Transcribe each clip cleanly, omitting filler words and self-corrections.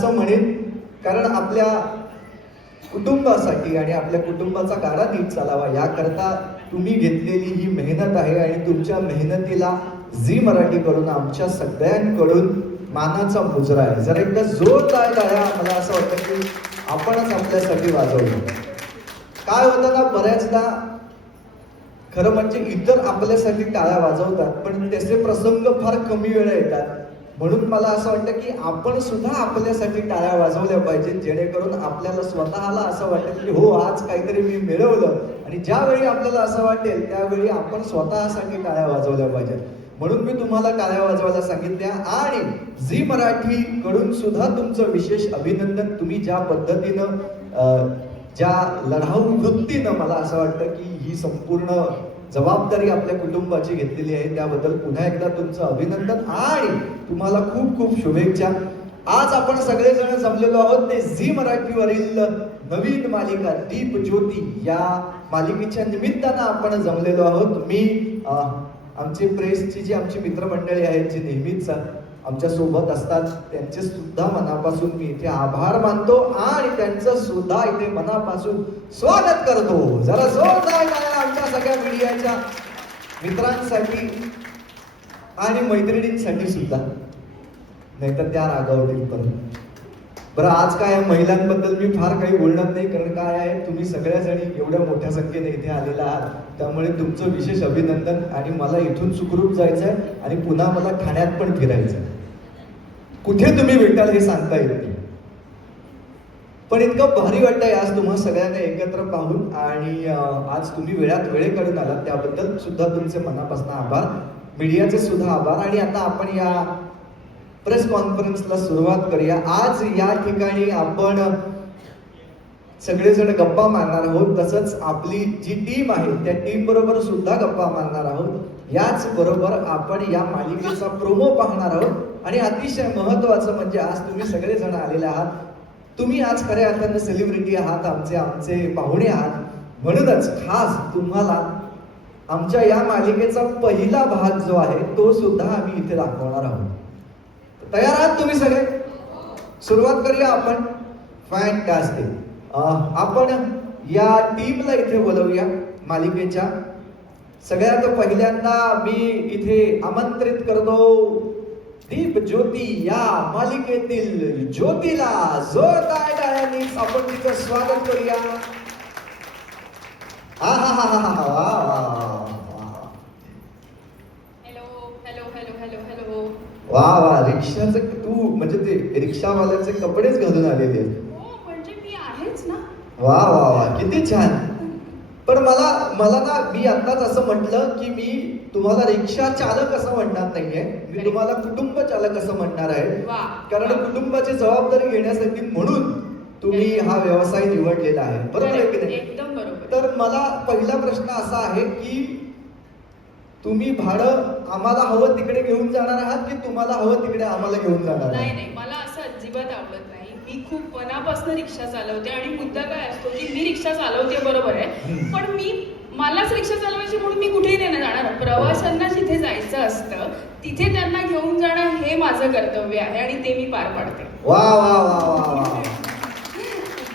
असं म्हणेन, कारण आपल्या कुटुंबासाठी आणि आपल्या कुटुंबाचा गाडा नीट चालावा याकरता तुम्ही घेतलेली ही मेहनत आहे आणि तुमच्या मेहनतीला झी मराठीकडून आमच्या सगळ्यांकडून मानाचा मुजरा आहे. जर एकदा जोरदार टाळ्या मला असं वाटतं की आपणच आपल्यासाठी वाजवलं. काय होतं ना, बऱ्याचदा खरं म्हणजे इतर आपल्यासाठी टाळ्या वाजवतात पण त्याचे प्रसंग फार कमी वेळा येतात. म्हणून मला असं वाटतं की आपण सुद्धा आपल्यासाठी टाळ्या वाजवल्या पाहिजेत, जेणेकरून आपल्याला स्वतःला असं वाटेल की हो आज काहीतरी मी मिळवलं. आणि ज्यावेळी आपल्याला असं वाटेल त्यावेळी आपण स्वतःसाठी टाळ्या वाजवल्या पाहिजेत. म्हणून मी तुम्हाला टाळ्या वाजवायला सांगितल्या आणि झी मराठी कडून सुद्धा तुमचं विशेष अभिनंदन. तुम्ही ज्या पद्धतीनं ज्या लढाऊ वृत्तीनं मला असं वाटतं की ही संपूर्ण जबाबदारी आपल्या कुटुंबाची घेतलेली आहे, त्याबद्दल पुन्हा एकदा तुमचं अभिनंदन आणि तुम्हाला खूप खूप शुभेच्छा. आज आपण सगळेजण जमलेलो आहोत ते झी मराठीवरील नवीन मालिका दीप ज्योती या मालिकेच्या निमित्तानं आपण जमलेलो आहोत. मी आमचे प्रेसची जी आमची मित्रमंडळी आहेत जी नेहमीच आमच्या सोबत असतात त्यांचे सुद्धा मनापासून मी इथे आभार मानतो आणि त्यांचं सुद्धा इथे मनापासून स्वागत करतो. जरा जोरदार टाळ्या आमच्या सगळ्या मीडियाच्या मित्रांसाठी आणि मैत्रिणींसाठी सुद्धा, नाहीतर त्या रागावतील परत. बरं, आज काय महिलांबद्दल मी फार काही बोलणार नाही, कारण काय आहे तुम्ही सगळ्याजणी एवढ्या मोठ्या संख्येने इथे आलेला आहात, त्यामुळे तुमचं विशेष अभिनंदन. आणि मला इथून सुखरूप जायचंय आणि पुन्हा मला ठाण्यात पण फिरायचं. कुठे तुम्ही भेटाल हे सांगता येत नाही, पण इतकं भारी वाटतंय आज तुम्हा सगळ्यांना एकत्र पाहून. आणि आज तुम्ही वेळात वेळ काढून आलात त्याबद्दल सुद्धा तुमचे मनापासून आभार, मीडियाचे सुद्धा आभार. आणि आता आपण या प्रेस कॉन्फरन्सला सुरुवात करूया. आज या ठिकाणी आपण सगळेजण गप्पा मारणार आहोत, तसंच आपली जी टीम आहे त्या टीम बरोबर सुद्धा गप्पा मारणार आहोत. याच बरोबर आपण या मालिकेचा प्रोमो पाहणार आहोत. आणि अतिशय महत्वाचं म्हणजे आज तुम्ही सगळेजण आलेले आहात, तुम्ही आज खऱ्या अर्थानं सेलिब्रिटी आहात, आमचे पाहुणे आहात. म्हणूनच खास तुम्हाला आमच्या या मालिकेचा पहिला भाग जो आहे तो सुद्धा आम्ही इथे दाखवणार आहोत. तयार आहात तुम्ही सगळे? सुरुवात करूया आपण. फॅन्टास्टिक. आपण या टीमला इथे बोलवूया मालिकेच्या. सगळ्यात पहिल्यांदा मी इथे आमंत्रित करतो दीप ज्योती या मालिकेतील ज्योतीला. जोरदार टाळ्यांनी आपण तिचं स्वागत करूया. हा हा हा हा हा वा वा वा. रिक्षाचे तू म्हणजे ते रिक्षावाल्याचे कपडेच घालून आलेले आहेत. हो, म्हणजे मी आहेच ना. वा वा वा, किती छान. पण मला ना, मी आत्ताच असं म्हटलं की मी तुम्हाला रिक्षा चालक असं म्हणणार नाहीये, मी तुम्हाला कुटुंब चालक असं म्हणणार आहे. कारण कुटुंबाची जबाबदारी घेण्यासाठी म्हणून तुम्ही हा व्यवसाय निवडलेला आहे, बरोबर आहे की नाही? एकदम बरोबर. तर मला पहिला प्रश्न असा आहे की तुम्ही भाडं आम्हाला हवं तिकडे घेऊन जाणार आहात की तुम्हाला हवं तिकडे आम्हाला घेऊन जाणार? नाही नाही, मला असं अजिबात आवडत नाही. मी खूप मनापासून रिक्षा चालवते आणि मुद्दा काय असतो की मी रिक्षा चालवते बरोबर आहे, पण मलाच रिक्षा चालवायची म्हणून मी कुठेही नाही जाणार. प्रवाशांना जिथे जायचं असतं तिथे त्यांना घेऊन जाणं हे माझं कर्तव्य आहे आणि ते मी पार पाडते. वा वा वा वा वा.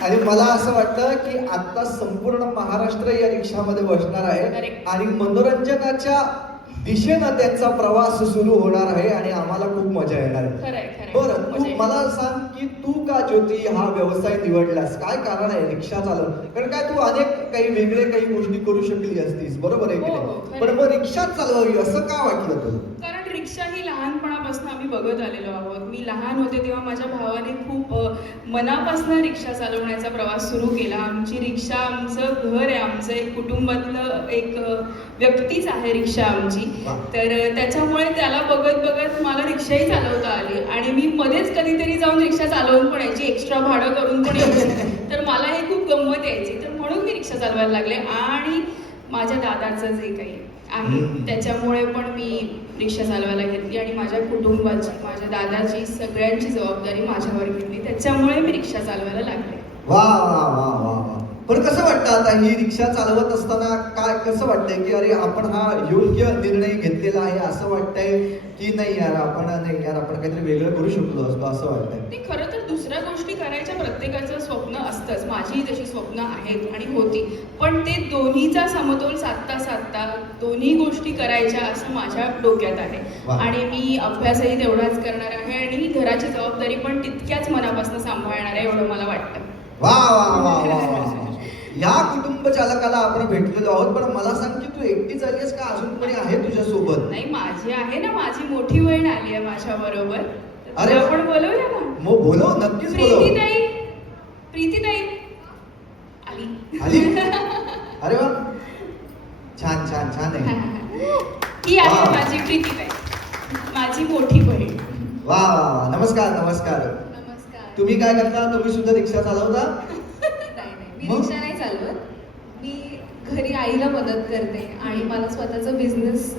आणि मला असं वाटतं की आता संपूर्ण महाराष्ट्र या रिक्षामध्ये बसणार आहे आणि मनोरंजनाच्या दिशेनं त्यांचा प्रवास सुरू होणार आहे आणि आम्हाला खूप मजा येणार आहे. बरं, तू मला सांग की तू का ज्योती हा व्यवसाय निवडलास? काय कारण आहे रिक्षा चालव? कारण काय तू अनेक काही वेगळे काही गोष्टी करू शकली असतीस, बरोबर आहे की नाही? पण मग रिक्षा चालवावी असं का वाटलं तुला? कारण रिक्षा ही लहानपणापासून आम्ही बघत आलेलो आहोत. मी लहान होते तेव्हा माझ्या भावाने खूप मनापासून रिक्षा चालवण्याचा प्रवास सुरू केला. आमची रिक्षा आमचं घर आहे, आमचं एक कुटुंबातलं एक व्यक्तीच आहे रिक्षा आमची. तर त्याच्यामुळे त्याला बघत बघत मला रिक्षाही चालवता आली आणि मी मध्येच कधीतरी जाऊन रिक्षा चालवून पण यायची, एक्स्ट्रा भाडं करून पण यायची. तर मला हे खूप गंमत यायची, तर म्हणून मी रिक्षा चालवायला लागले. आणि माझ्या दादाचं जे काही आहे त्याच्यामुळे पण मी रिक्षा चालवायला घेतली आणि माझ्या कुटुंबाची, माझ्या दादाची सगळ्यांची जबाबदारी माझ्यावर घेतली, त्याच्यामुळे मी रिक्षा चालवायला लागले. वा वा वा वा. पण कसं वाटतं आता ही रिक्षा चालवत असताना? काय कसं वाटतंय की अरे आपण हा योग्य निर्णय घेतलेला आहे असं वाटतंय की नाही यार आपण काहीतरी वेगळं करू शकलो असतो असं वाटतंय? ते खरं तर दुसऱ्या गोष्टी करायच्या प्रत्येकाचं स्वप्न असतंच, माझीही तशी स्वप्न आहेत आणि होती, पण ते दोन्हीचा समतोल साधता साधता दोन्ही गोष्टी करायच्या असं माझ्या डोक्यात आहे. वा. आणि मी अभ्यासही तेवढाच करणार आहे आणि घराची जबाबदारी पण तितक्याच मनापासून सांभाळणार आहे एवढं मला वाटतं. वा वा वा वा वा. या कुटुंब चालकाला आपण भेटलेलो आहोत, पण मला सांग की तू एकटीच आली आहेस का अजून कोणी आहे तुझ्या सोबत? नाही, माझी आहे ना, माझी मोठी बहीण आली आहे माझ्या बरोबर. अरे वा. आपण बोलवूया ना. मग बोलव, नक्कीच बोलव. प्रीतीताई, प्रीतीताई आली. आली? अरे वा, छान छान छान आहे. ही आहे वा. माझी प्रीतीताई, माझी मोठी बहीण. वा वा वा. नमस्कार नमस्कार. नमस्कार. तुम्ही काय करता? तुम्ही सुद्धा रिक्षा चालवता? नाही, मी मग? रिक्षा नाही चालवत. मी घरी आईला मदत करते आणि मला स्वतःचा बिझनेस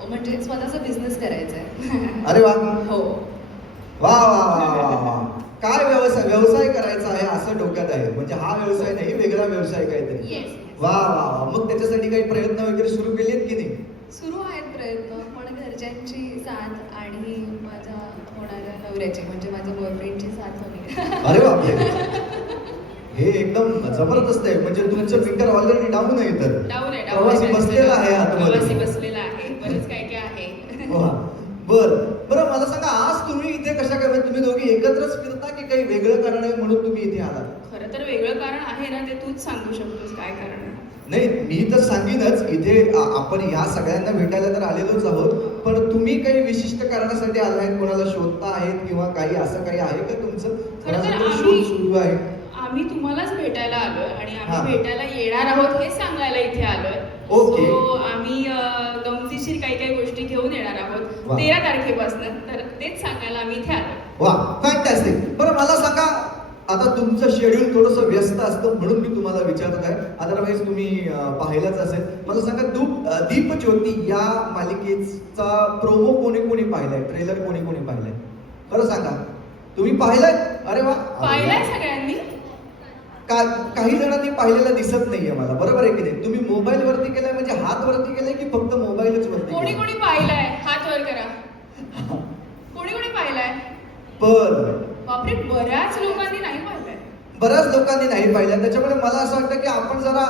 म्हणजे स्वतःचा बिझनेस करायचा आहे. अरे वा हो. वा वा वा वा वा. काय व्यवसाय करायचा आहे असं डोक्यात आहे, म्हणजे हा व्यवसाय नाही, वेगळा व्यवसाय काहीतरी. येस. वा वा वा. मग त्याच्यासाठी काही प्रयत्न वगैरे सुरू केलेत की नाही? सुरू आहेत प्रयत्न, पण घरच्यांची साथ आणि माझ्या होणाऱ्या नवऱ्याची म्हणजे माझ्या बॉयफ्रेंडची साथ हवी. अरे बापरे, हे एकदम जबरदस्त आहे. म्हणजे तुमचं मीटर ऑलरेडी डाऊन आहे तर डाऊन आहे, प्रवासी बसलेला आहे प्रवासी आतमध्ये. बसलेला आहे, बरंच काय काय आहे. वा. बरं मला सांगा, आज तुम्ही इथे कशा काय, म्हणजे तुम्ही दोघी एकत्रच फिरता की काही वेगळं कारण आहे म्हणून तुम्ही इथे आलात? खरं तर वेगळं कारण आहे ना, ते तूच सांगू शकतोस काय कारण आहे. नाही, मी तर सांगीनच, इथे आपण या सगळ्यांना भेटायला तर आलेलोच आहोत, पण तुम्ही काही विशिष्ट कारणासाठी आलाय, कोणाला शोधता आहेत किंवा काही असं काही आहे का तुमचं? खरं तर कोणाचा शोध सुरू आहे? आम्ही तुम्हालाच भेटायला आलोय आणि हा. आम्ही भेटायला येणार आहोत हे सांगायला इथे आलोय. ओके. So, आम्ही गमतीशीर काही काही गोष्टी घेऊन येणार आहोत वा. 13 तारखेपासून, तर तेच सांगायला आम्ही इथे आलो. वा, फॅन्टॅस्टिक. बरं मला सांगा, आता तुमचं शेड्यूल थोडंसं व्यस्त असतं म्हणून मी तुम्हाला विचारत आहे, अदरवाईज तुम्ही पाहिलंच असेल. मला सांगा, दीपज्योती या मालिकेचा प्रोमो कोणी कोणी पाहिलाय, ट्रेलर कोणी कोणी पाहिलाय? खरं सांगा, तुम्ही पाहिलाय? अरे वा. पाहिलंय सगळ्यांनी? काही जणांनी पाहिलेलं दिसत नाहीये मला, बरोबर आहे की नाही? तुम्ही मोबाईल वरती केलाय म्हणजे हात वरती केलाय की फक्त मोबाईलच वरती कोणी केलाय? कोणी पाहिलंय हात वर करा. कोणी कोणी पाहिलंय? बरं. बापरे, बऱ्याच लोकांनी नाही पाहिलंय. बऱ्याच लोकांनी नाही पाहिलं, त्याच्यामुळे मला असं वाटतं की आपण जरा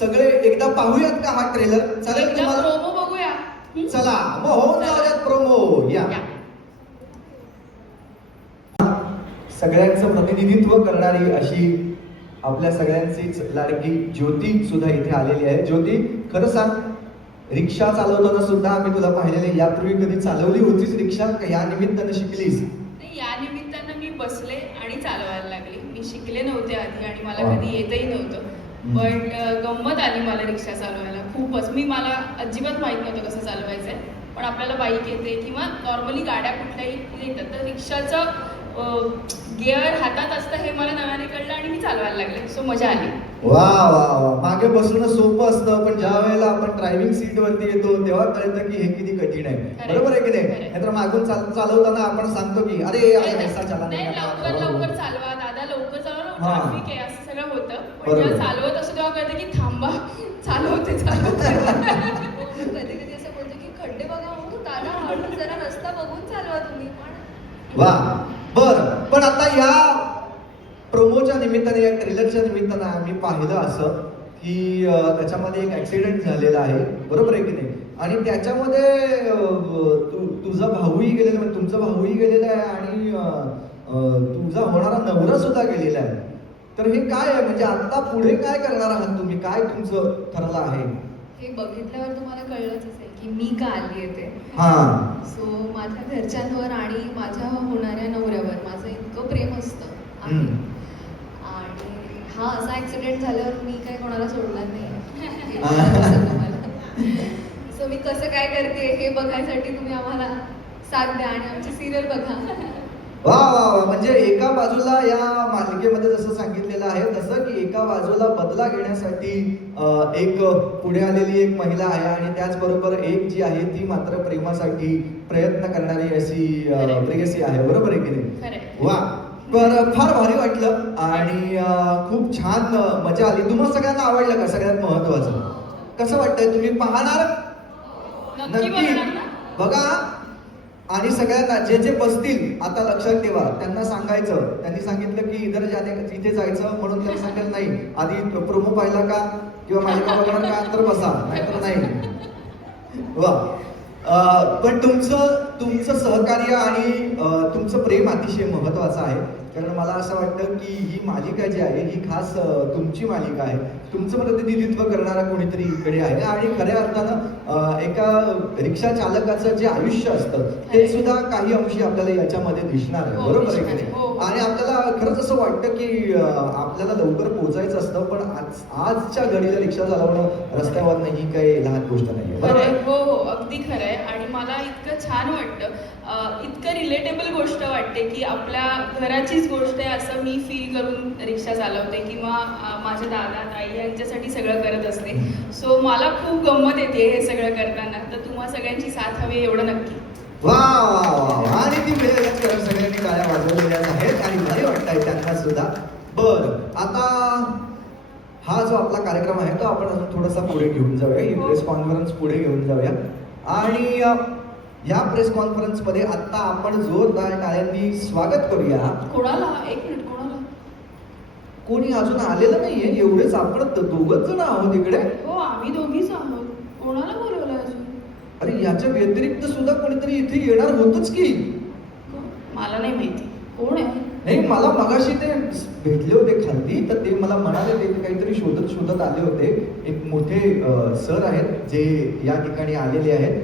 सगळे एकदा पाहूयात का हा ट्रेलर? चालेल एकदा तुम्हाला? प्रोमो बघूया. हं? चला मग होऊन जाऊयात प्रोमो. या. या. सगळ्यांचं प्रतिनिधित्व करणारी अशी आपल्या सगळ्यांचीच लाडकी ज्योती सुद्धा इथे आलेली आहे. ज्योती, खरं सांग, रिक्षा चालवताना सुद्धा आम्ही तुला पाहिलेले, यापूर्वी कधी चालवली होतीस रिक्षा का या निमित्तानं शिकलीस? नाही, या निमित्तानं मी बसले आणि चालवायला लागले. मी शिकले नव्हते आधी आणि मला वा. कधी येतही नव्हतं, हम्म. पण गंमत आली मला रिक्षा चालवायला खूपच. मला अजिबात माहित नव्हतं कसं चालवायचंय, पण आपल्याला बाईक येते किंवा नॉर्मली गाड्या कुठल्याही येतात, तर रिक्षाचं गिअर हातात असतं हे मला नव्याने कळलं आणि मी चालवायला लागले. सो मजा आली. वा वा वा. मागे बसणं सोपं असतं, पण ज्या वेळेला आपण ड्रायव्हिंग सीट वरती येतो तेव्हा कळतं की हे किती कठीण आहे. खरंय. बरोबर आहे की नाही? खरंय. नाहीतर मागून चालवताना आपण सांगतो की अरे यार ऐसा चला नाही, लवकर लवकर चालवा दादा, लवकर चालवा, हा. ट्रॅफिक आहे, असं सगळं होतं. पण बरोबर. जेव्हा चालवत असतो तेव्हा कळतं की थांबा, चालवते चालवते. कधी कधी असं बोलतो की खड्डे बघा, हो दादा हळू जरा रस्ता बघून चालवा तुम्ही. पण वा. बर, पण आता या प्रोमोच्या निमित्ताने, या ट्रेलरच्या निमित्तानं आम्ही पाहिलं असं की त्याच्यामध्ये एक ऍक्सिडेंट झालेला आहे, बरोबर आहे की नाही? आणि त्याच्यामध्ये तुझा भाऊही गेलेला, म्हणजे तुमचा भाऊही गेलेला आहे आणि तुझा होणारा नवरा सुद्धा गेलेला आहे. तर हे काय आहे, म्हणजे आता पुढे काय करणार आहात तुम्ही? काय तुमचं ठरलं आहे? हे बघितल्यावर तुम्हाला कळलंच असेल की मी का आली येते. हा. सो माझ्या घरच्यांवर आणि माझ्या होणाऱ्या नवऱ्यावर माझं इतकं प्रेम असतं आणि हम्म. हा असा ऍक्सिडेंट झाल्यावर मी काय कोणाला सोडणार नाही. हे माहिती असेल तुम्हाला. सो मी कसं काय करते हे बघायसाठी तुम्ही आम्हाला साथ द्या आणि आमची सिरियल बघा. वा वा वा. म्हणजे एका बाजूला या मालिकेमध्ये जसं सांगितलेलं आहे तसं की एका बाजूला बदला घेण्यासाठी एक पुढे आलेली एक महिला आहे आणि त्याचबरोबर एक जी आहे ती मात्र प्रेमासाठी प्रयत्न करणारी अशी प्रेयसी आहे, बरोबर आहे की नाही? खरंय. वा. बरं, फार भारी वाटलं आणि खूप छान मजा आली. तुम्हाला सगळ्यांना आवडलं का? सगळ्यात महत्वाचं कसं वाटतंय? तुम्ही पाहणार? नक्की बघणार ना? बघा. आणि सगळ्यांना जे जे बसतील आता लक्षात ठेवा, त्यांना सांगायचं, त्यांनी सांगितलं की इधर जाणे इथे जायचं म्हणून त्यांनी सांगितलं नाही, आधी प्रोमो पाहिला का किंवा माझ्या बघणार का तर बसा, नाहीतर नाही. वा. पण तुमचं सहकार्य आणि तुमचं प्रेम अतिशय महत्वाचं आहे. कारण मला असं वाटतं की ही मालिका जी आहे ही खास तुमची मालिका आहे. तुमचं प्रतिनिधित्व करणारा कोणीतरी इकडे आहे आणि खऱ्या अर्थानं एका रिक्षा चालकाचं जे आयुष्य असतं ते सुद्धा काही अंशी आपल्याला याच्यामध्ये दिसणार आहे. हो, बरोबर आहे की दिसणार आहे. हो, नाही? हो. आणि आपल्याला खरंच असं वाटतं की आपल्याला लवकर पोहोचायचं असतं, पण आजच्या घडीला रिक्षा चालवणं रस्त्यावर ही काही लहान गोष्ट नाही. बरोबर आहे? हो हो अगदी खरं आहे. आणि मला इतकं छान वाटतं, इतकं रिलेटेबल गोष्ट वाटते की आपल्या घराचीच गोष्ट आहे असं मी फील करून रिक्षा चालवते किंवा माझ्या दादा ताई यांच्यासाठी सगळं करत असते. सो मला खूप गंमत येते हे सगळं करताना. तर तुम्हा सगळ्यांची साथ हवी एवढं नक्की. वा वा वा. आणि ती मिळेलच, कारण सगळ्यांनी टाळ्या वाजवलेल्या आहेत आणि भारी वाटतंय त्यांना सुद्धा. बरं, आता हा जो आपला कार्यक्रम आहे तो आपण अजून थोडासा पुढे घेऊन जाऊया. ही प्रेस कॉन्फरन्स पुढे घेऊन जाऊया आणि या प्रेस कॉन्फरन्स मध्ये आता आपण जोरदार टाळ्यांनी स्वागत करूया. कोणाला? एक मिनिट, कोणाला? कोणी अजून आलेलं नाहीये, एवढेच आपण दोघच जण आहोत इकडे. हो आम्ही दोघीच आहोत. कोणाला बोलवलं अजून? अरे याच्या व्यतिरिक्त सुद्धा कोणीतरी इथे येणार होतच की. मला नाही माहिती कोण आहे. नाही, मला मगाशी ते भेटले होते खाली, तर ते मला म्हणाले ते काहीतरी शोधत आले होते. एक मोठे सर आहेत जे या ठिकाणी आलेले आहेत.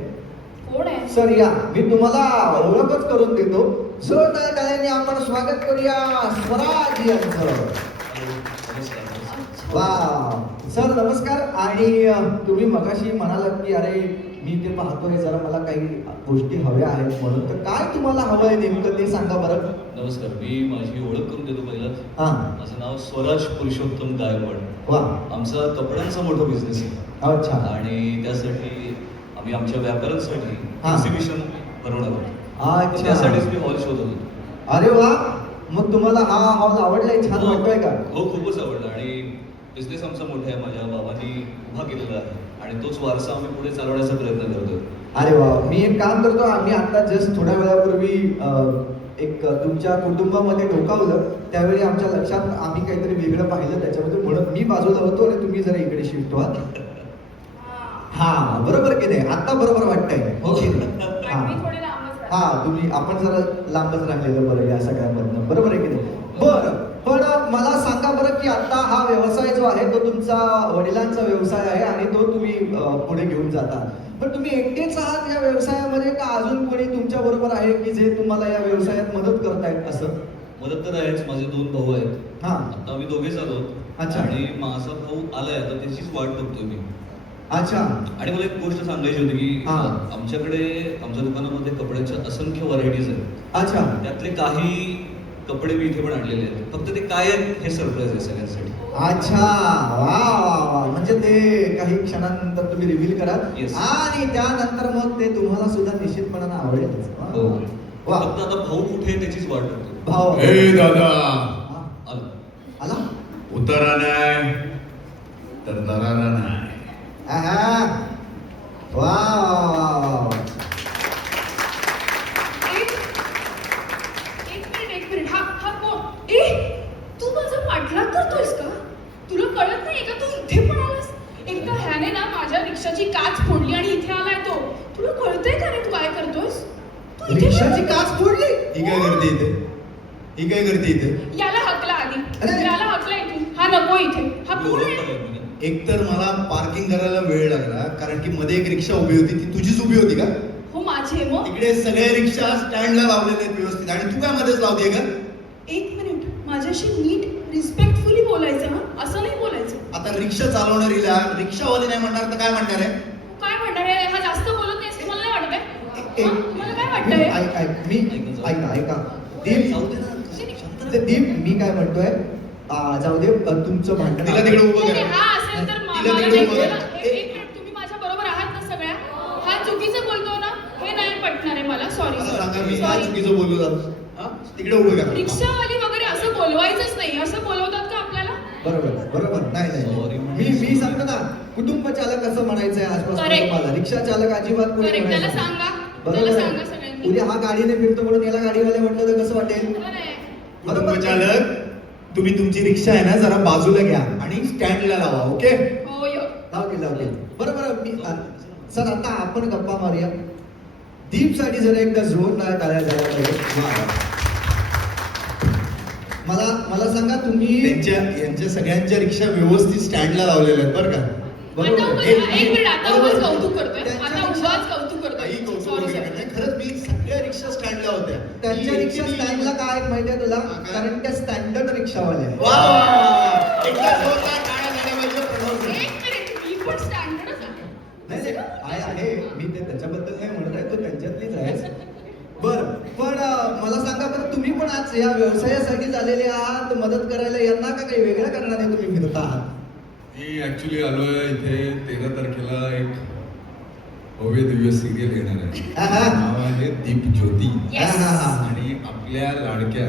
कोण आहे? सर या, मी तुम्हाला ओळखच करून देतो. सर टाळ्यांनी आपण स्वागत करूया स्वराज यांचं. वा सर नमस्कार. आणि तुम्ही मगाशी म्हणालात की अरे मी ते पाहतोय जरा मला काही गोष्टी हव्या आहेत म्हणून, तर काय तुम्हाला हवंय नेमकं ते सांगा बरं. नमस्कार, मी माझी ओळख करून देतो पहिला. हा. माझं नाव स्वराज पुरुषोत्तम गायकवाड. वा. आमचा कपड्यांचा मोठा बिझनेस आहे अच्छा. आणि त्यासाठी आम्ही आमच्या व्यापाऱ्यांसाठी हा. एक्झिबिशन भरवणार आहोत. अच्छा. त्यासाठीच मी हॉल शोधत होतो. अरे वा. मग तुम्हाला हा हॉल आवडलाय, छान वाटतोय का? हो खूपच आवडला आणि बिझनेस आमचा मोठा आहे. माझ्या बाबांनी उभा केलेला आहे आणि तोच वारसा आम्ही पुढे चालवण्याचा प्रयत्न करतोय. अरे वा. मी एक काम करतो, आम्ही आता जस्ट थोड्या वेळापूर्वी एक तुमच्या कुटुंबामध्ये डोकावलं, त्यावेळी आमच्या लक्षात आम्ही काहीतरी वेगळं पाहिलं त्याच्यामध्ये, म्हणून मी बाजूला होतो आणि तुम्ही जरा इकडे शिफ्ट व्हा. हा बरोबर की नाही? आता बरोबर वाटतंय हो की नाही? मी थोडे लांबच राहते. हा तुम्ही आपण जरा लांबच राहिलेलं बरं या सगळ्यामधनं, बरोबर आहे की नाही? बरं, पण मला सांगा बरं की आता हा व्यवसाय जो आहे तो तुमचा वडिलांचा व्यवसाय आहे आणि तो तुम्ही पुढे घेऊन जाता. पण तुम्ही एकटेच आहात या व्यवसायामध्ये का अजून कोणी तुमच्या बरोबर आहे की जे तुम्हाला या व्यवसायात मदत करतायत असं? मदत तर आहेच, माझे 2 भाऊ आहेत. हा. आता आम्ही दोघेच आलो. अच्छा. आणि माझा भाऊ आलाय आता, त्याचीच वाट बघतोय मी. अच्छा. आणि मला एक गोष्ट सांगायची होती की हा. आमच्याकडे आमच्या दुकानामध्ये कपड्याच्या असंख्य व्हरायटीज आहेत. अच्छा. त्यातले काही कपडे मी इथे पण आणलेले आहेत. फक्त ते काय आहेत हे सरप्राईज आहे सगळ्यांसाठी. अच्छा. वा वा वा. म्हणजे ते काही क्षणानंतर तुम्ही रिव्हील करा. Yes. आणि त्यानंतर मग ते तुम्हाला सुद्धा निश्चितपणानं आवडेलच. हो. वा. फक्त आता भाऊ कुठे आहे त्याचीच वाट बघतो. भाऊ. हे दादा, हा. आलो. आला? उतारा नाही तर दरारा नाही. आहा. वा वा वा वा. एक मिनिट, हा कोण? तू माझा पाठलाग करतोयस का? तुला कळत नाही का तू इथे पण आलास? एकदा ह्याने ना माझ्या रिक्षाची काच फोडली आणि इथे आलाय तो. तुला कळतंय का रे तू काय करतोयस? तू इथे रिक्षाची काच फोडली? ही काय करते इथे? ही काय करते इथे? याला हकला आधी. अरे. याला हकला इथून. हा नको इथे. हा तुम्ही कोण ओळखता आहे? का एकमेकांना? एकतर मला पार्किंग करायला वेळ लागला कारण की मध्ये एक रिक्षा उभी होती, ती तुझीच उभी होती का? हो माझी आहे मग. तिकडे सगळे रिक्षा स्टँडला लावलेले आहेत व्यवस्थित आणि तू काय मध्येच लावते का? एक मिनिट, माझ्याशी नीट रिस्पेक्टफुली बोलायचं हा, असं नाही बोलायचं. आता रिक्षा चालवणारीला रिक्षावाली नाही म्हणणार तर काय म्हणणार आहे? काय म्हणणार आहे? हा जास्त बोलत नाहीस तुम्हाला नाही वाटत आहे? एक- तुम्हाला काय मी- वाटतंय? ऐक मी ऐका दीप. जाऊ दे ना, शांत राहा. ते दीप मी काय म्हणतोय, जाऊ दे तुमचं भांडण. तिला तिकडे उभं नाही, करा. हा असेल तर तिला मला तिकडे नाही उभं बोलायला. करा. एक मिनिट, तुम्ही माझ्या बरोबर आहात ना सगळ्या? हा चुकीचं बोलतो ना, हे नाही पटणार आहे मला. मला सांगा मी सॉरी काय सॉरी. चुकीचं बोललो जातो? हा? तिकडे उभं करा. रिक्षावाली वगैरे असं बोलवायचंच नाही. असं बोलवतात का आपल्याला? बरोबर बरोबर. नाही Sorry. नाही मी सांगतो ना, कुटुंब चालक असं म्हणायचंय आजपासून Correct. तुम्हाला. रिक्षा चालक अजिबात कोणी करेक्ट, त्याला म्हणायचं नाही. सांगा. बरोबर त्याला आहे. सांगा सगळ्यांना. उद्या हा गाडीने फिरतो म्हणून याला गाडीवाले म्हटलं तर कसं वाटेल? कुटुंब चालक, तुम्ही तुमची रिक्षा आहे ना जरा बाजूला घ्या आणि स्टँडला लावा. ओके? हो यो. लावते. बरं मी सर आता आपण गप्पा मारूया. दीपसाठी जरा एकदा जोरदार टाळ्या झाल्या पाहिजे. मला सांगा तुम्ही यांच्या सगळ्यांच्या रिक्षा व्यवस्थित स्टँडला लावलेल्या आहेत बरं का? आता बरोबर. एक मिनिट, आता बरोबर. उगाच कौतुक करतोय. त्यांच्या आता रिक्षा- उगाच कौतुक काही करतोय. कौतुक Sorry, वगैरे sorry. नाही. खरंच मी सगळ्या रिक्षा स्टँडला होत्या. त्यांच्या रिक्षा स्टँडला काय आहेत माहितीये तुला? काय? कारण त्या स्टँडर्ड रिक्षावाल्या आहेत. वा, वा, वा. एकदा जोरदार टाळ्या झाल्या पाहिजे प्रणवसाठी. एक मिनिट, मी पण स्टँडर्डच आहे. नाही आहे मी ते त्याच्याबद्दल नाही म्हणत आहे, तो त्यांच्यातलीच आहे. बरं पण मला सांगा बरं, तुम्ही पण आज या व्यवसायासाठी आलेले आहात मदत करायला, यांना का काही वेगळ्या कारणाने तुम्ही फिरत आहात? मी ऍक्च्युली आलोय इथे 13 तारखेला एक भव्य दिव्य सिरियल येणार आहे. आहा. नाव आहे दीप ज्योती. Yes. आहा. आणि आपल्या लाडक्या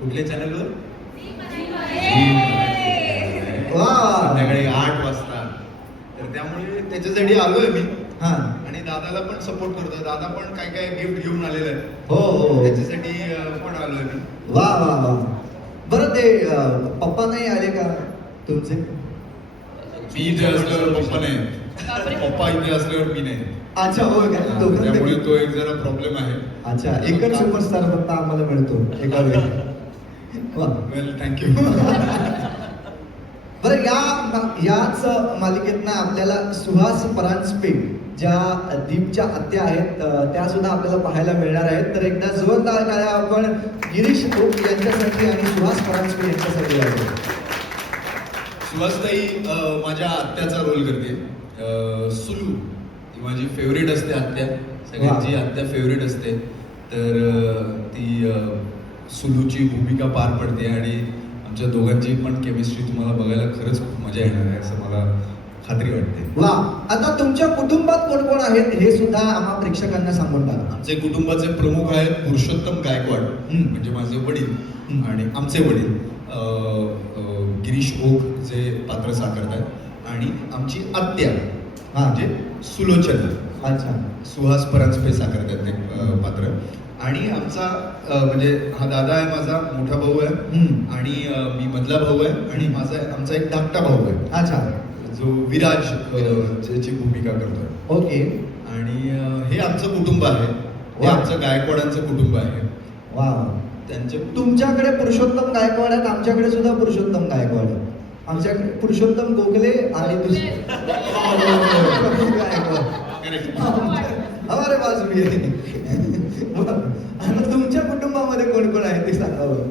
कुठल्या चॅनलवर वा. संध्याकाळी 8 वाजता. तर त्यामुळे त्याच्यासाठी आलोय मी हा. आणि दादाला पण सपोर्ट करतोय. दादा पण काय काय गिफ्ट घेऊन आलेलं आहे. हो. त्याच्यासाठी पण आलोय मी. वा. बरं ते पप्पा नाही आले का तुमचे? मी इथे असल्यावर पप्पा नाही, बापरे. पप्पा इथे असल्यावर मी नाही. अच्छा हो का? त्यामुळे दोघांपैकी? तो एक जरा प्रॉब्लेम आहे. अच्छा एकच सुपरस्टार फक्त आम्हाला मिळतो एका वेळी. वा. वेल थँक्यू. बरं याच मालिकेतनं आपल्याला सुहास परांजपे ज्या दीपच्या आत्या आहेत त्या सुद्धा आपल्याला पाहायला मिळणार आहेत. तर एकदा जोरदार टाळ्या आपण गिरीश ओक यांच्यासाठी आणि सुहास परांजपे यांच्यासाठी आहे. सुहासताई माझ्या आत्याचा रोल करते. सुलू ती माझी फेवरेट असते आत्या. सगळ्यांची आत्या फेवरेट असते. तर ती सुलूची भूमिका पार पडते आणि आमच्या दोघांची पण केमिस्ट्री तुम्हाला बघायला खरंच खूप मजा येणार आहे असं मला खात्री वाटते. वा. आता तुमच्या कुटुंबात कोण कोण आहेत हे सुद्धा आम्हा प्रेक्षकांना सांगून टाका. आमचे कुटुंबाचे प्रमुख आहेत पुरुषोत्तम गायकवाड म्हणजे माझे वडील आणि आमचे वडील गिरीश ओक जे पात्र साकारतात आणि आमची आत्या म्हणजे सुलोचना अच्छा. सुहास परांजपे साकारतात ते पात्र. आणि आमचा म्हणजे हा दादा आहे माझा मोठा भाऊ आहे आणि मी मधला भाऊ आहे आणि आमचा एक धाकटा भाऊ आहे अच्छा. जो विराज ज्याची भूमिका करतोय. ओके. आणि हे आमचं कुटुंब आहे. हे वा. आमचं गायकवाडांचं कुटुंब आहे. वा. त्यांचे तुमच्याकडे पुरुषोत्तम गायकवाड आहेत, आमच्याकडे सुद्धा पुरुषोत्तम गायकवाड आहेत. आमच्याकडे पुरुषोत्तम गोखले आणि दुसरे गायकवाड. हमारे पास भी आहे. आणि तुमच्या कुटुंबामध्ये कोण कोण आहे ते सांगा बरं.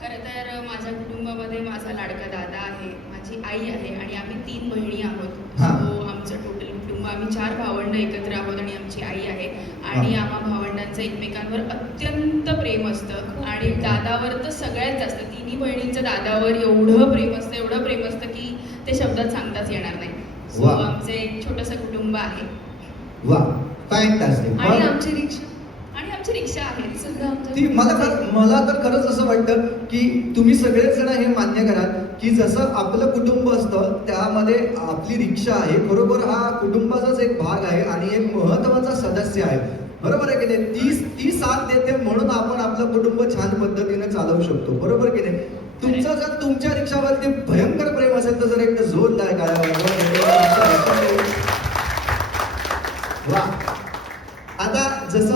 खरं तर माझ्या कुटुंबामध्ये माझा लाडका दादा आहे, माझी आई आहे आणि आम्ही 3 बहिणी आहोत. हा. सो आमचं टोटल कुटुंब आम्ही 4 भावंड एकत्र आहोत आणि आमची आई आहे. आणि हा. आम्हा भावंडांचं एकमेकांवर अत्यंत प्रेम असतं आणि दादावर तर सगळ्यात जास्त. 3ही बहिणींचं दादावर एवढं प्रेम असतं की ते शब्दात सांगताच येणार नाही. सो वा. आमचं एक छोटंसं कुटुंब आहे वा. फॅन्टास्टिक. आणि आमची रिक्षा आणि आमची रिक्षा आहे सुद्धा आमच्या ती मला तर खरंच असं वाटतं की तुम्ही सगळेच जण हे मान्य कराल की जसं आपलं कुटुंब असतं त्यामध्ये आपली रिक्षा आहे. बरोबर हा कुटुंबाचाच एक भाग आहे आणि एक महत्वाचा सदस्य आहे. बरोबर आहे की नाही? ती साथ देते म्हणून आपण आपलं कुटुंब छान पद्धतीने चालवू शकतो. बरोबर की नाही? तुमचं जर तुमच्या रिक्षावरती भयंकर प्रेम असेल तर जर एकदा जोरदार गाळा. वा. आता जसं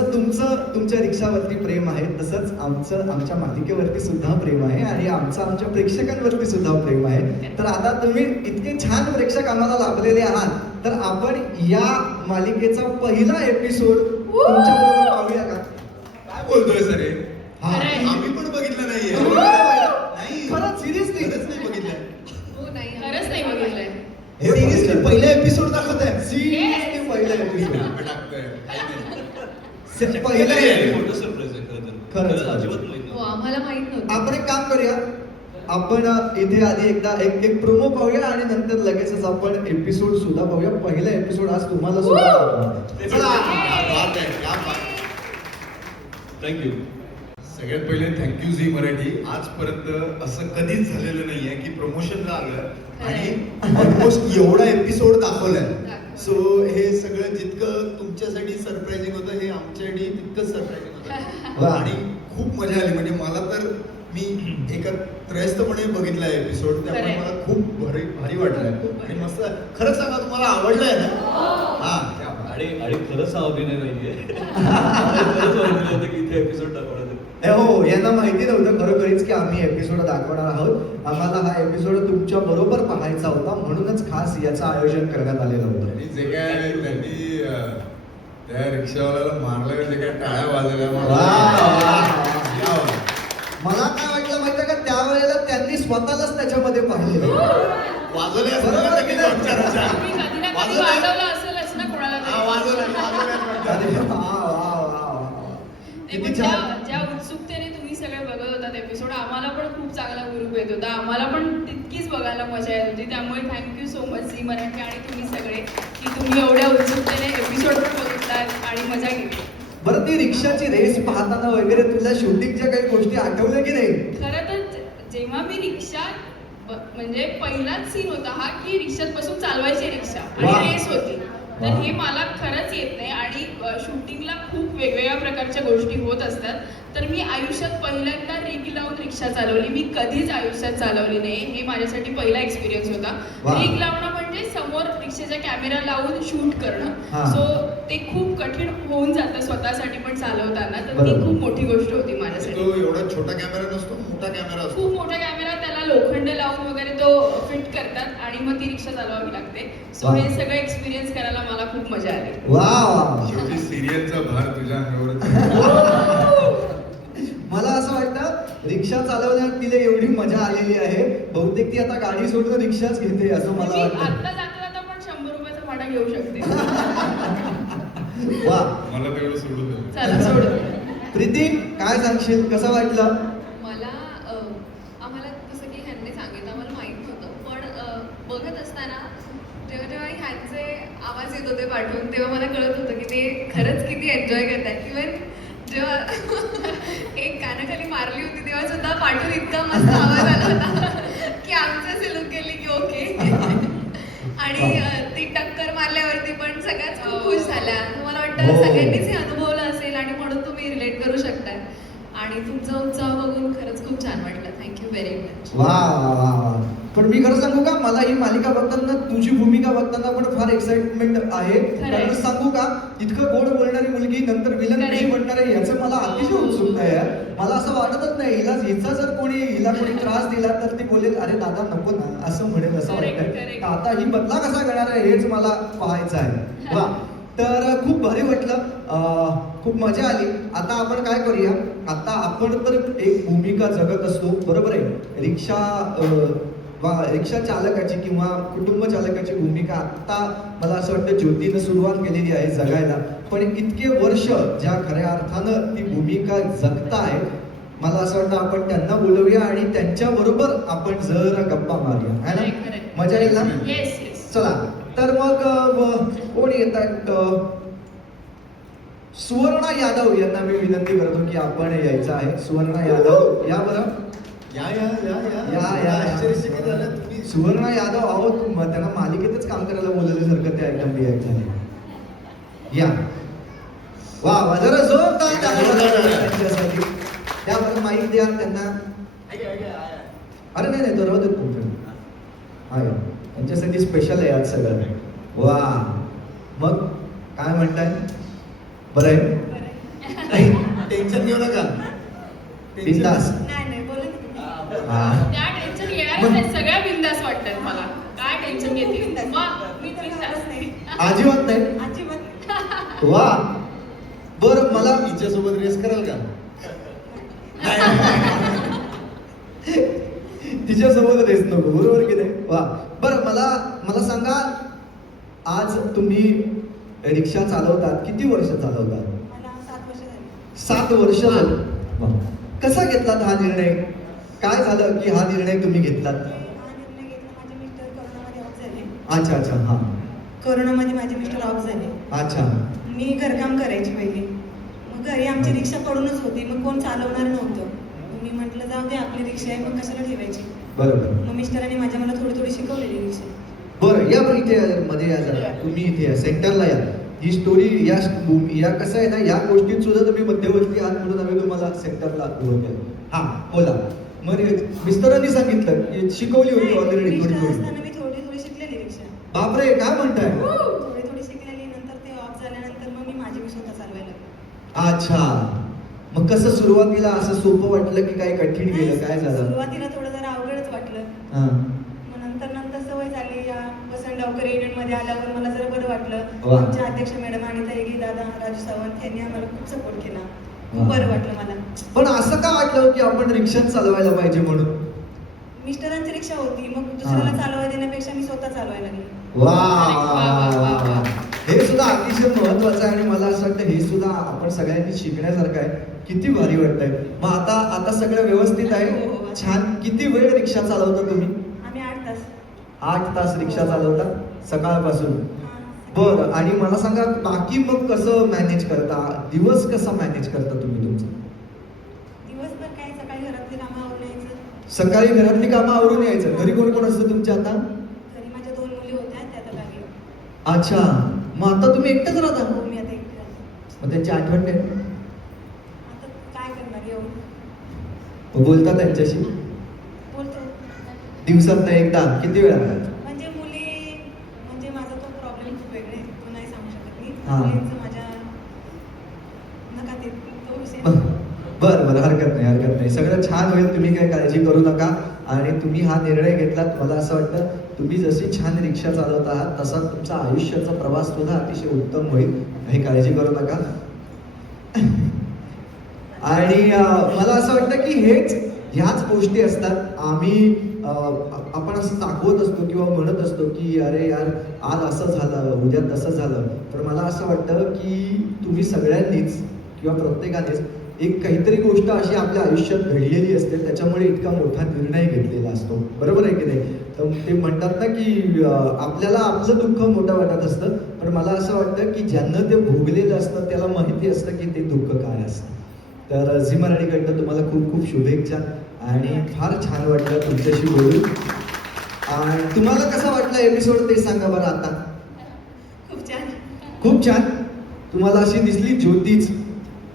तुमच्या रिक्षावरती प्रेम आहे तसंच आमच्या मालिकेवरती सुद्धा प्रेम आहे आणि आमच्या प्रेक्षकांवरती सुद्धा प्रेम आहे. तर आता तुम्ही इतके छान प्रेक्षक आम्हाला लाभलेले आहात तर आपण या मालिकेचा पहिला एपिसोड तुमच्या बरोबर पाहूया का? काय बोलतोय सर हे? हा. खरंय. आम्ही पण बघितलं नाहीये. नाही. खरंच सिरियसली खरंच नाही बघितलंय. हो नाही खरंच नाही बघितलंय. Seriously, पहिला एपिसोड दाखवत आहे. सिरियसली पहिला एपिसोड. टाकतोय. पहिला episode. मोठं सरप्राईज आहे खरं तर. खरंच. खरं अजिबात माहित हो नव्हतं. आम्हाला माहित नव्हतं. आपण एक काम करूया. आपण इथे आधी एकदा एक प्रोमो पाहूया आणि नंतर लगेचच आपण एपिसोड सुद्धा पाहूया. पहिला एपिसोड आज तुम्हाला सुद्धा दाखवणार. चला. क्या बात आहे, क्या बात आहे. थँक्यू. सगळ्यात पहिले थँक्यू झी मराठी. आजपर्यंत असं कधीच झालेलं नाहीये की प्रमोशनला आलं आणि ऑलमोस्ट एवढा एपिसोड दाखवलाय. दाखव. सो हे सगळं जितकं तुमच्यासाठी सरप्राईझिंग होतं हे आमच्यासाठी तितकंच सरप्राईझिंग होतं वा. आणि खूप मजा आली. म्हणजे मला तर मी एका त्रयस्थपणे बघितला एपिसोड, त्यामुळे खरंय. मला खूप भारी वाटलंय खूप भारी. आणि मस्त. खरंच सांगा तुम्हाला आवडलंय ना? हा क्या बात. आणि खरंच हा अभिनय नाहीये मला खरंच वाटलं होतं की इथे एपिसोड दाखवण्यात येईल. हो, यांना माहिती नव्हतं खरोखरीच की आम्ही एपिसोड दाखवणार आहोत. आम्हाला हा एपिसोड तुमच्या बरोबर पाहायचा होता, म्हणूनच खास याचं आयोजन करण्यात आलेलं होतं. आणि जे काय त्यांनी त्या रिक्षावाल्याला मारलं, जे काय टाळ्या वाजवल्या वा, वा, या वा. मला काय वाटलं माहितीये का, त्यावेळेला त्यांनी स्वतःलाच त्याच्यामध्ये पाहिलेलं. वाजवले असतील बरोबर ना की की नाही? चर्चा. मी कधी ना कधी वाजवलं? वाजवलं असेलच ना कोणाला हा, तरी. वाजवलं अरे वा, वा, वा, वा. नाही, किती पण छान. ज्या उत्सुकतेने तुम्ही सगळे बघत होतात एपिसोड, आम्हाला पण खूप चांगला ग्रुप येत होता. आम्हाला पण तितकीच बघायला मजा येत होती. त्यामुळे thank you so much Zee Marathi आणि तुम्ही सगळे की तुम्ही एवढ्या उत्सुकतेने एपिसोड पण बघितलात आणि मजा घेतली. बरं, ती रिक्षाची रेस पाहताना वगैरे तुला शूटिंगच्या काही गोष्टी आठवल्या की नाही? खरं तर जेव्हा मी रिक्षा म्हणजे पहिलाच सीन होता हा की रिक्षात बसून चालवायची रिक्षा वा. आणि रेस होती. तर वा. हे मला खरंच येत नाही आणि शूटिंगला खूप वेगवेगळ्या प्रकारच्या गोष्टी होत असतात. तर मी आयुष्यात पहिल्यांदा रिग लावून रिक्षा चालवली. मी कधीच आयुष्यात चालवली नाही. हे माझ्यासाठी पहिला एक्सपिरियन्स होता. वा. रिग लावणं म्हणजे समोर रिक्षेचा कॅमेरा लावून शूट हा. करणं. सो ते खूप कठीण होऊन जातं स्वतःसाठी पण चालवताना. तर ती बरोबर. खूप मोठी गोष्ट होती माझ्यासाठी. तो एवढा छोटा कॅमेरा नसतो, मोठा कॅमेरा असतो. खूप मोठा कॅमेरा, त्याला लोखंड लावून वगैरे तो फिट करतात आणि मग ती रिक्षा चालवावी लागते. सो वा. हे सगळं एक्सपिरियन्स करायला मला खूप मजा आली. वा वा. शेवटी सिरियलचा भार तुझ्या अंगावर. मला असं वाटतं रिक्षा चालवण्यात तिला एवढी मजा आलेली आहे, बहुतेक ती आता गाडी सोडून रिक्षाच घेते असं मला मी वाटतं. आता जाता जाता पण 100 रुपयाचा भाडा घेऊ शकते. वा. मला तेवढं सोडून दे. चला सोड. प्रीती, काय सांगशील, कसं वाटलं? मला आम्हाला जसं की ह्यांनी सांगितलं आम्हाला माहीत होतं, पण बघत असताना जेव्हा जेव्हा ह्यांचे आवाज येत होते पाठवून तेव्हा मला कळत होतं की ते खरंच किती एन्जॉय करतात. इवन जेव्हा एक कानाखाली मारली होती तेव्हा सुद्धा पाठवून इतका मस्त आवाज आला होता की आमचं असे लुक गेली की ओके. आणि ती टक्कर मारल्यावरती पण सगळ्याच खूप खुश झाल्या. मला वाटतं हो. सगळ्यांनीच हे अनुभवलं असेल आणि म्हणून तुम्ही रिलेट करू शकताय. आणि तुमचा उत्साह बघून खरंच खूप छान वाटलं. Thank you very much. वा वा वा वा. पण मी खरं सांगू का, मला ही मालिका बघताना, तुझी भूमिका बघताना पण फार एक्साइटमेंट आहे. कारण सांगू का, इतकं गोड बोलणारी मुलगी नंतर विलन कशी बनणार आहे याचं मला अतिशय उत्सुकता आहे. मला असं वाटतच नाही हिचा जर हिला कोणी त्रास दिला तर ती बोलेल अरे दादा नको ना, असं म्हणेल असं Correct, वाटतंय. correct. तर आता ही बदला कसा करणार आहे हेच मला पाहायचं आहे. वा. तर खूप भारी वाटलं, खूप मजा आली. आता आपण काय करूया, आता आपण तर एक भूमिका जगत असतो, बरोबर आहे. रिक्षा चालकाची किंवा कुटुंब चालकाची भूमिका आता मला असं वाटतं ज्योतीनं सुरुवात केलेली आहे जगायला. पण इतके वर्ष ज्या खऱ्या अर्थानं ती भूमिका जगताय, मला असं वाटतं आपण त्यांना बोलवूया आणि त्यांच्या बरोबर आपण जरा गप्पा मारूया, है खरंय, ना? खरंय. मजा येईल ना? Yes yes. चला तर मग कोण येत आहेत? सुवर्णा यादव यांना मी विनंती करतो की आपण यायचं आहे. सुवर्णा यादव या बरं. या या या या, या. आश्चर्यचकित झालं तुम्ही. सुवर्णा यादव आहो, त्यांना मालिकेतच काम करायला बोलवल्यासारखं ते एकदम रिॲक्ट झाले. या वा वा, जरा जोरदार टाळ्या वाजवा त्यांच्यासाठी. त्या बरं माईक द्या त्यांना. अरे नाही नाही, तो राहू देत तुमच्याकडे. आहे त्यांच्यासाठी स्पेशल आहे आज सगळं. वा, मग काय म्हणताय? बरं आहे? टेन्शन घेऊ नका. बिंदास. नाही नाही बोला की तुम्ही. हा. त्या टेन्शन घेणारच नाही, सगळ्या बिंदास वाटतात मला. काय टेन्शन घेते मग मी बिंदास नाही. अजिबात नाही. अजिबात. वा. बरं, मला हिच्यासोबत रेस कराल का? तिच्यासोबत रेस नको, बरोबर की नाही? वा. बरं, मला सांगा, आज तुम्ही रिक्षा चालवतात, किती वर्ष चालवतात? मला 7 वर्ष झाली. 7 वर्ष झाली. वा. कसा घेतलात हा निर्णय? काय झालं की हा निर्णय तुम्ही घेतलात? हा निर्णय घेतला, माझे मिस्टर कोरोनामध्ये ऑफ झाले. अच्छा अच्छा, हा. कोरोनामध्ये माझे मिस्टर ऑफ झाले. अच्छा. मी घरकाम करायची पहिले. मग घरी आमची रिक्षा पडूनच होती, मग कोण चालवणार नव्हतं. मग मी म्हटलं जाऊ दे, आपली रिक्षा आहे, मग कशाला ठेवायची. बरोबर. मग मिस्टरांनी मला थोडी थोडी शिकवलेली रिक्षा. बरं या बरं इथे या, मध्ये या जरा, तुम्ही इथे या, सेंटरला या. ही स्टोरी या कसं आहे ना, या गोष्टीत सुद्धा तुम्ही मध्यवर्ती आहात म्हणून आम्ही तुम्हाला सेंटरला उभं केलं. हा बोला. मग मिस्टरांनी सांगितलं की शिकवली होती ऑलरेडी थोडी रिक्षा थोडी. असताना मी थोडी शिकलेली रिक्षा. बापरे काय म्हणताय? थोडी शिकलेली, नंतर ते ऑफ झाल्यानंतर मग मी स्वतः चालवायला लागले. अच्छा. मग कसं सुरुवातीला असं सोपं वाटलं की काय कठीण गेलं, काय झालं? सुरुवातीला थोडं जरा अवघडच वाटलं. हा. मग नंतर सवय झाली. या वसंतगावकर इव्हेंट मध्ये आल्यावर मला जरा बरं वाटलं. वा. आमच्या अध्यक्ष मॅडम आणि तैगी दादा, राजू सावंत यांनी आम्हाला खूप सपोर्ट केला. खूप वा. बरं वाटलं मला. पण असं का वाटलं की आपण रिक्षा चालवायला पाहिजे म्हणून? मिस्टरांची रिक्षा होती, मग दुसऱ्याला चालवायला देण्यापेक्षा मी स्वतः चालवायला लागले. वा वा, वा, वा. हे सुद्धा अतिशय महत्वाचं आहे आणि मला असं वाटतं हे सुद्धा आपण सगळ्यांनी शिकण्यासारखं आहे. किती भारी वाटतंय. मग आता सगळं व्यवस्थित आहे, छान. किती वेळ रिक्षा चालवता तुम्ही? आम्ही 8 तास. 8 तास रिक्षा चालवता सकाळपासून? हा. बरं. आणि मला सांगा बाकी मग कसं मॅनेज करता, दिवस कसा मॅनेज करता तुम्ही तुमचा? दिवसभर काय, सकाळी घरातली कामं आवरून यायचं. सकाळी घरातली कामं आवरून यायचं. घरी कोण कोण असतं तुमच्या आता? घरी माझ्या 2 मुली होत्या, त्या आता गावी. अच्छा. मग आता तुम्ही एकटंच राहता? हो, मी आता एकटी राहते. मग त्यांची आठवण नाही? आता काय करणार, येऊन मग बोलता त्यांच्याशी बोलतो. दिवसात एकदा? किती वेळा? म्हणजे मुली, म्हणजे माझा तो प्रॉब्लेम खूप वेगळे आहे, तो नाही सांगू शकत मी. हा. मुलींचं माझ्या नका ते, तो विषय. बरं हरकत नाही. सगळं छान होईल, तुम्ही काही काळजी करू नका. आणि तुम्ही हा निर्णय घेतलात, मला असं वाटतं तुम्ही जशी छान रिक्षा चालवत आहात तसा तुमचा आयुष्याचा प्रवास सुद्धा अतिशय उत्तम होईल, काही काळजी करू नका. आणि मला असं वाटतं की ह्याच गोष्टी असतात. आपण असं दाखवत असतो किंवा म्हणत असतो की अरे यार आज असं झालं, उद्या तसं झालं. तर मला असं वाटतं की तुम्ही सगळ्यांनीच किंवा प्रत्येकानेच एक काहीतरी गोष्ट अशी आपल्या आयुष्यात घडलेली असते, त्याच्यामुळे इतका मोठा निर्णय घेतलेला असतो. बरोबर आहे की नाही? तर ते म्हणतात ना की आपल्याला आपलं दुःख मोठं वाटत असतं, पण मला असं वाटतं की ज्यांना ते भोगलेलं असतं त्याला माहिती असतं की ते दुःख काय असतं. तर झी मराठीकडनं तुम्हाला खूप खूप शुभेच्छा आणि फार छान वाटलं तुमच्याशी बोलून. आणि तुम्हाला कसा वाटला एपिसोड ते सांगा बरं आता. खूप छान. खूप छान. तुम्हाला अशी दिसली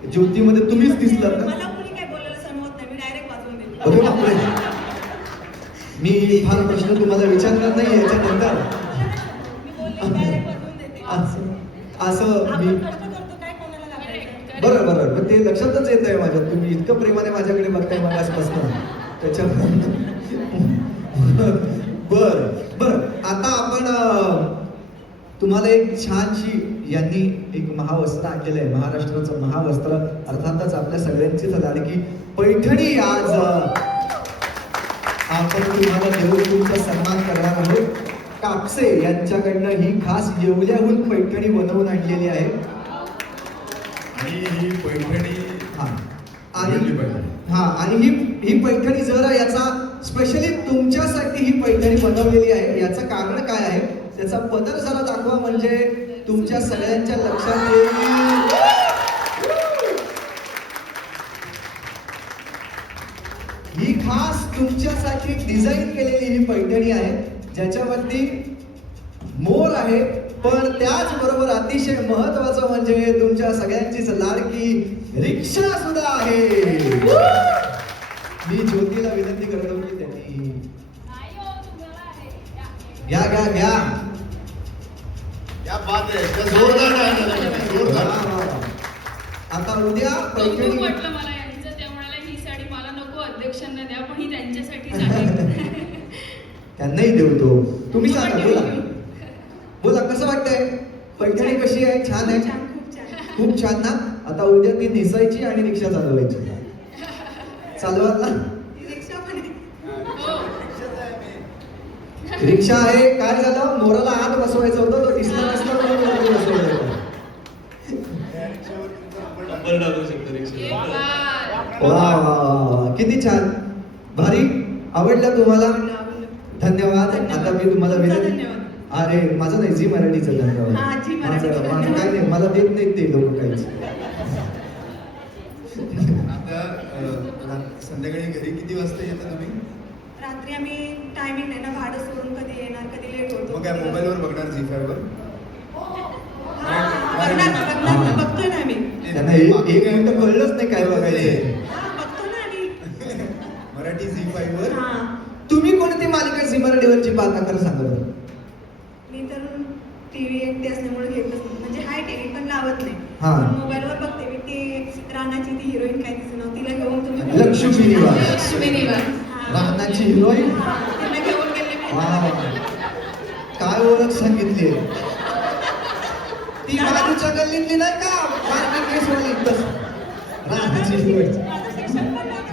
ज्योतीमध्ये तुम्हीच दिसलात ना? मला कोणी काय बोलायला सहन होत नाही, मी डायरेक्ट वाजवून देते. अरे बापरे. मी फार प्रश्न तुम्हाला विचारणार नाही याच्यानंतर. मी बोलले डायरेक्ट वाजवून देते. असं मी आपण कष्ट करतो, काय कोणाला लागायचं. बरं मग ते लक्षातच येत आहे माझ्या. तुम्ही इतकं प्रेमाने माझ्याकडे बघताय मगासपासून त्याच्यामुळे. बरं आता आपण तुम्हाला एक छानशी यांनी एक महावस्त्र आणलेलं आहे. महाराष्ट्राचं महावस्त्र, अर्थातच आपल्या सगळ्यांचीच लाडकी पैठणी आज आपण तुम्हाला देऊन तुमचा सन्मान करणार आहोत. कापसे यांच्याकडनं ही खास येवल्याहून पैठणी बनवून आणलेली आहे. आणि ही पैठणी आणि ही पैठणी जरा याचा स्पेशली तुमच्यासाठी ही पैठणी बनवलेली आहे. याचं कारण काय आहे, त्याचा पदर जरा दाखवा म्हणजे तुमच्या सगळ्यांच्या लक्षात येईल. ही खास तुमच्यासाठी डिझाईन केलेली ही पैठणी आहे, ज्याच्यावरती मोर आहे, पण त्याचबरोबर अतिशय महत्वाचं म्हणजे तुमच्या सगळ्यांचीच लाडकी रिक्षा सुद्धा आहे. मी ज्योतीला विनंती करतो की त्यांनी घ्या. क्या बात आहे, क्या जोरदार आहे, जोरदार. आता उद्या कौतुक पैठणी वाटलं मला यांचं. त्या म्हणाल्या ही साडी मला नको, अध्यक्षांना द्या, पण ही त्यांच्यासाठीच आहे. त्यांनाही देऊ. तो तुम्ही सांगा, बोला कसं वाटतंय? पैठणी कशी आहे? छान आहे? छान, खूप छान. खूप छान ना. आता उद्या ती नेसायची आणि रिक्षा चालवायची. चालवाल ना? रिक्षा पण आहे. हो. रिक्षा आहे. काय झालं, मोराला आत बसवायचं होतं, तो दिसला नसला म्हणून वरती बसवायचं होतं. नंबर टाकू शकतो ये रिक्षा. बात. वा किती छान, भारी. आवडलं तुम्हाला? आवडलं. धन्यवाद. आता मी तुम्हाला तुमचा विनंती, धन्यवाद. अरे माझं नाही, झी मराठीचं धन्यवाद. हा, झी मराठीचं माझं धन्यवाद. काय नाही, मला देत नाहीत ते लोक काहीच. आता संध्याकाळी घरी किती वाजता येता तुम्ही? रात्री आम्ही टायमिंग नाही ना, भाडं सोडून कधी येणार, कधी लेट होतो. मग काय मोबाईलवर बघणार झी5 वर? बघतोय ना आम्ही. त्यांना एक मिनिट कळलंच नाही काय बघायचे. बघतो ना आम्ही. मराठी झी5 वर. हा. तुम्ही कोणती मालिका झी मराठीवरची पाहता खरं सांगा बरं? मी तर टीव्ही एकटी असल्यामुळे घेतच नाही, म्हणजे हाय टीव्ही पण लावत नाही. हा. मोबाईलवर बघते मी. ती रानाची ती हिरोईन काय दिसत नव्हती, तिला घेऊन तुम्ही लक्ष्मी निवास. लक्ष्मी निवास. हा. रानाची हिरोईन. हा, तिला घेऊन गेले मी. वा. काय ओळख सांगितली ती बाजूच्या गल्लीतली नाही का मार्केट केसवाली रानाची हिरोईन.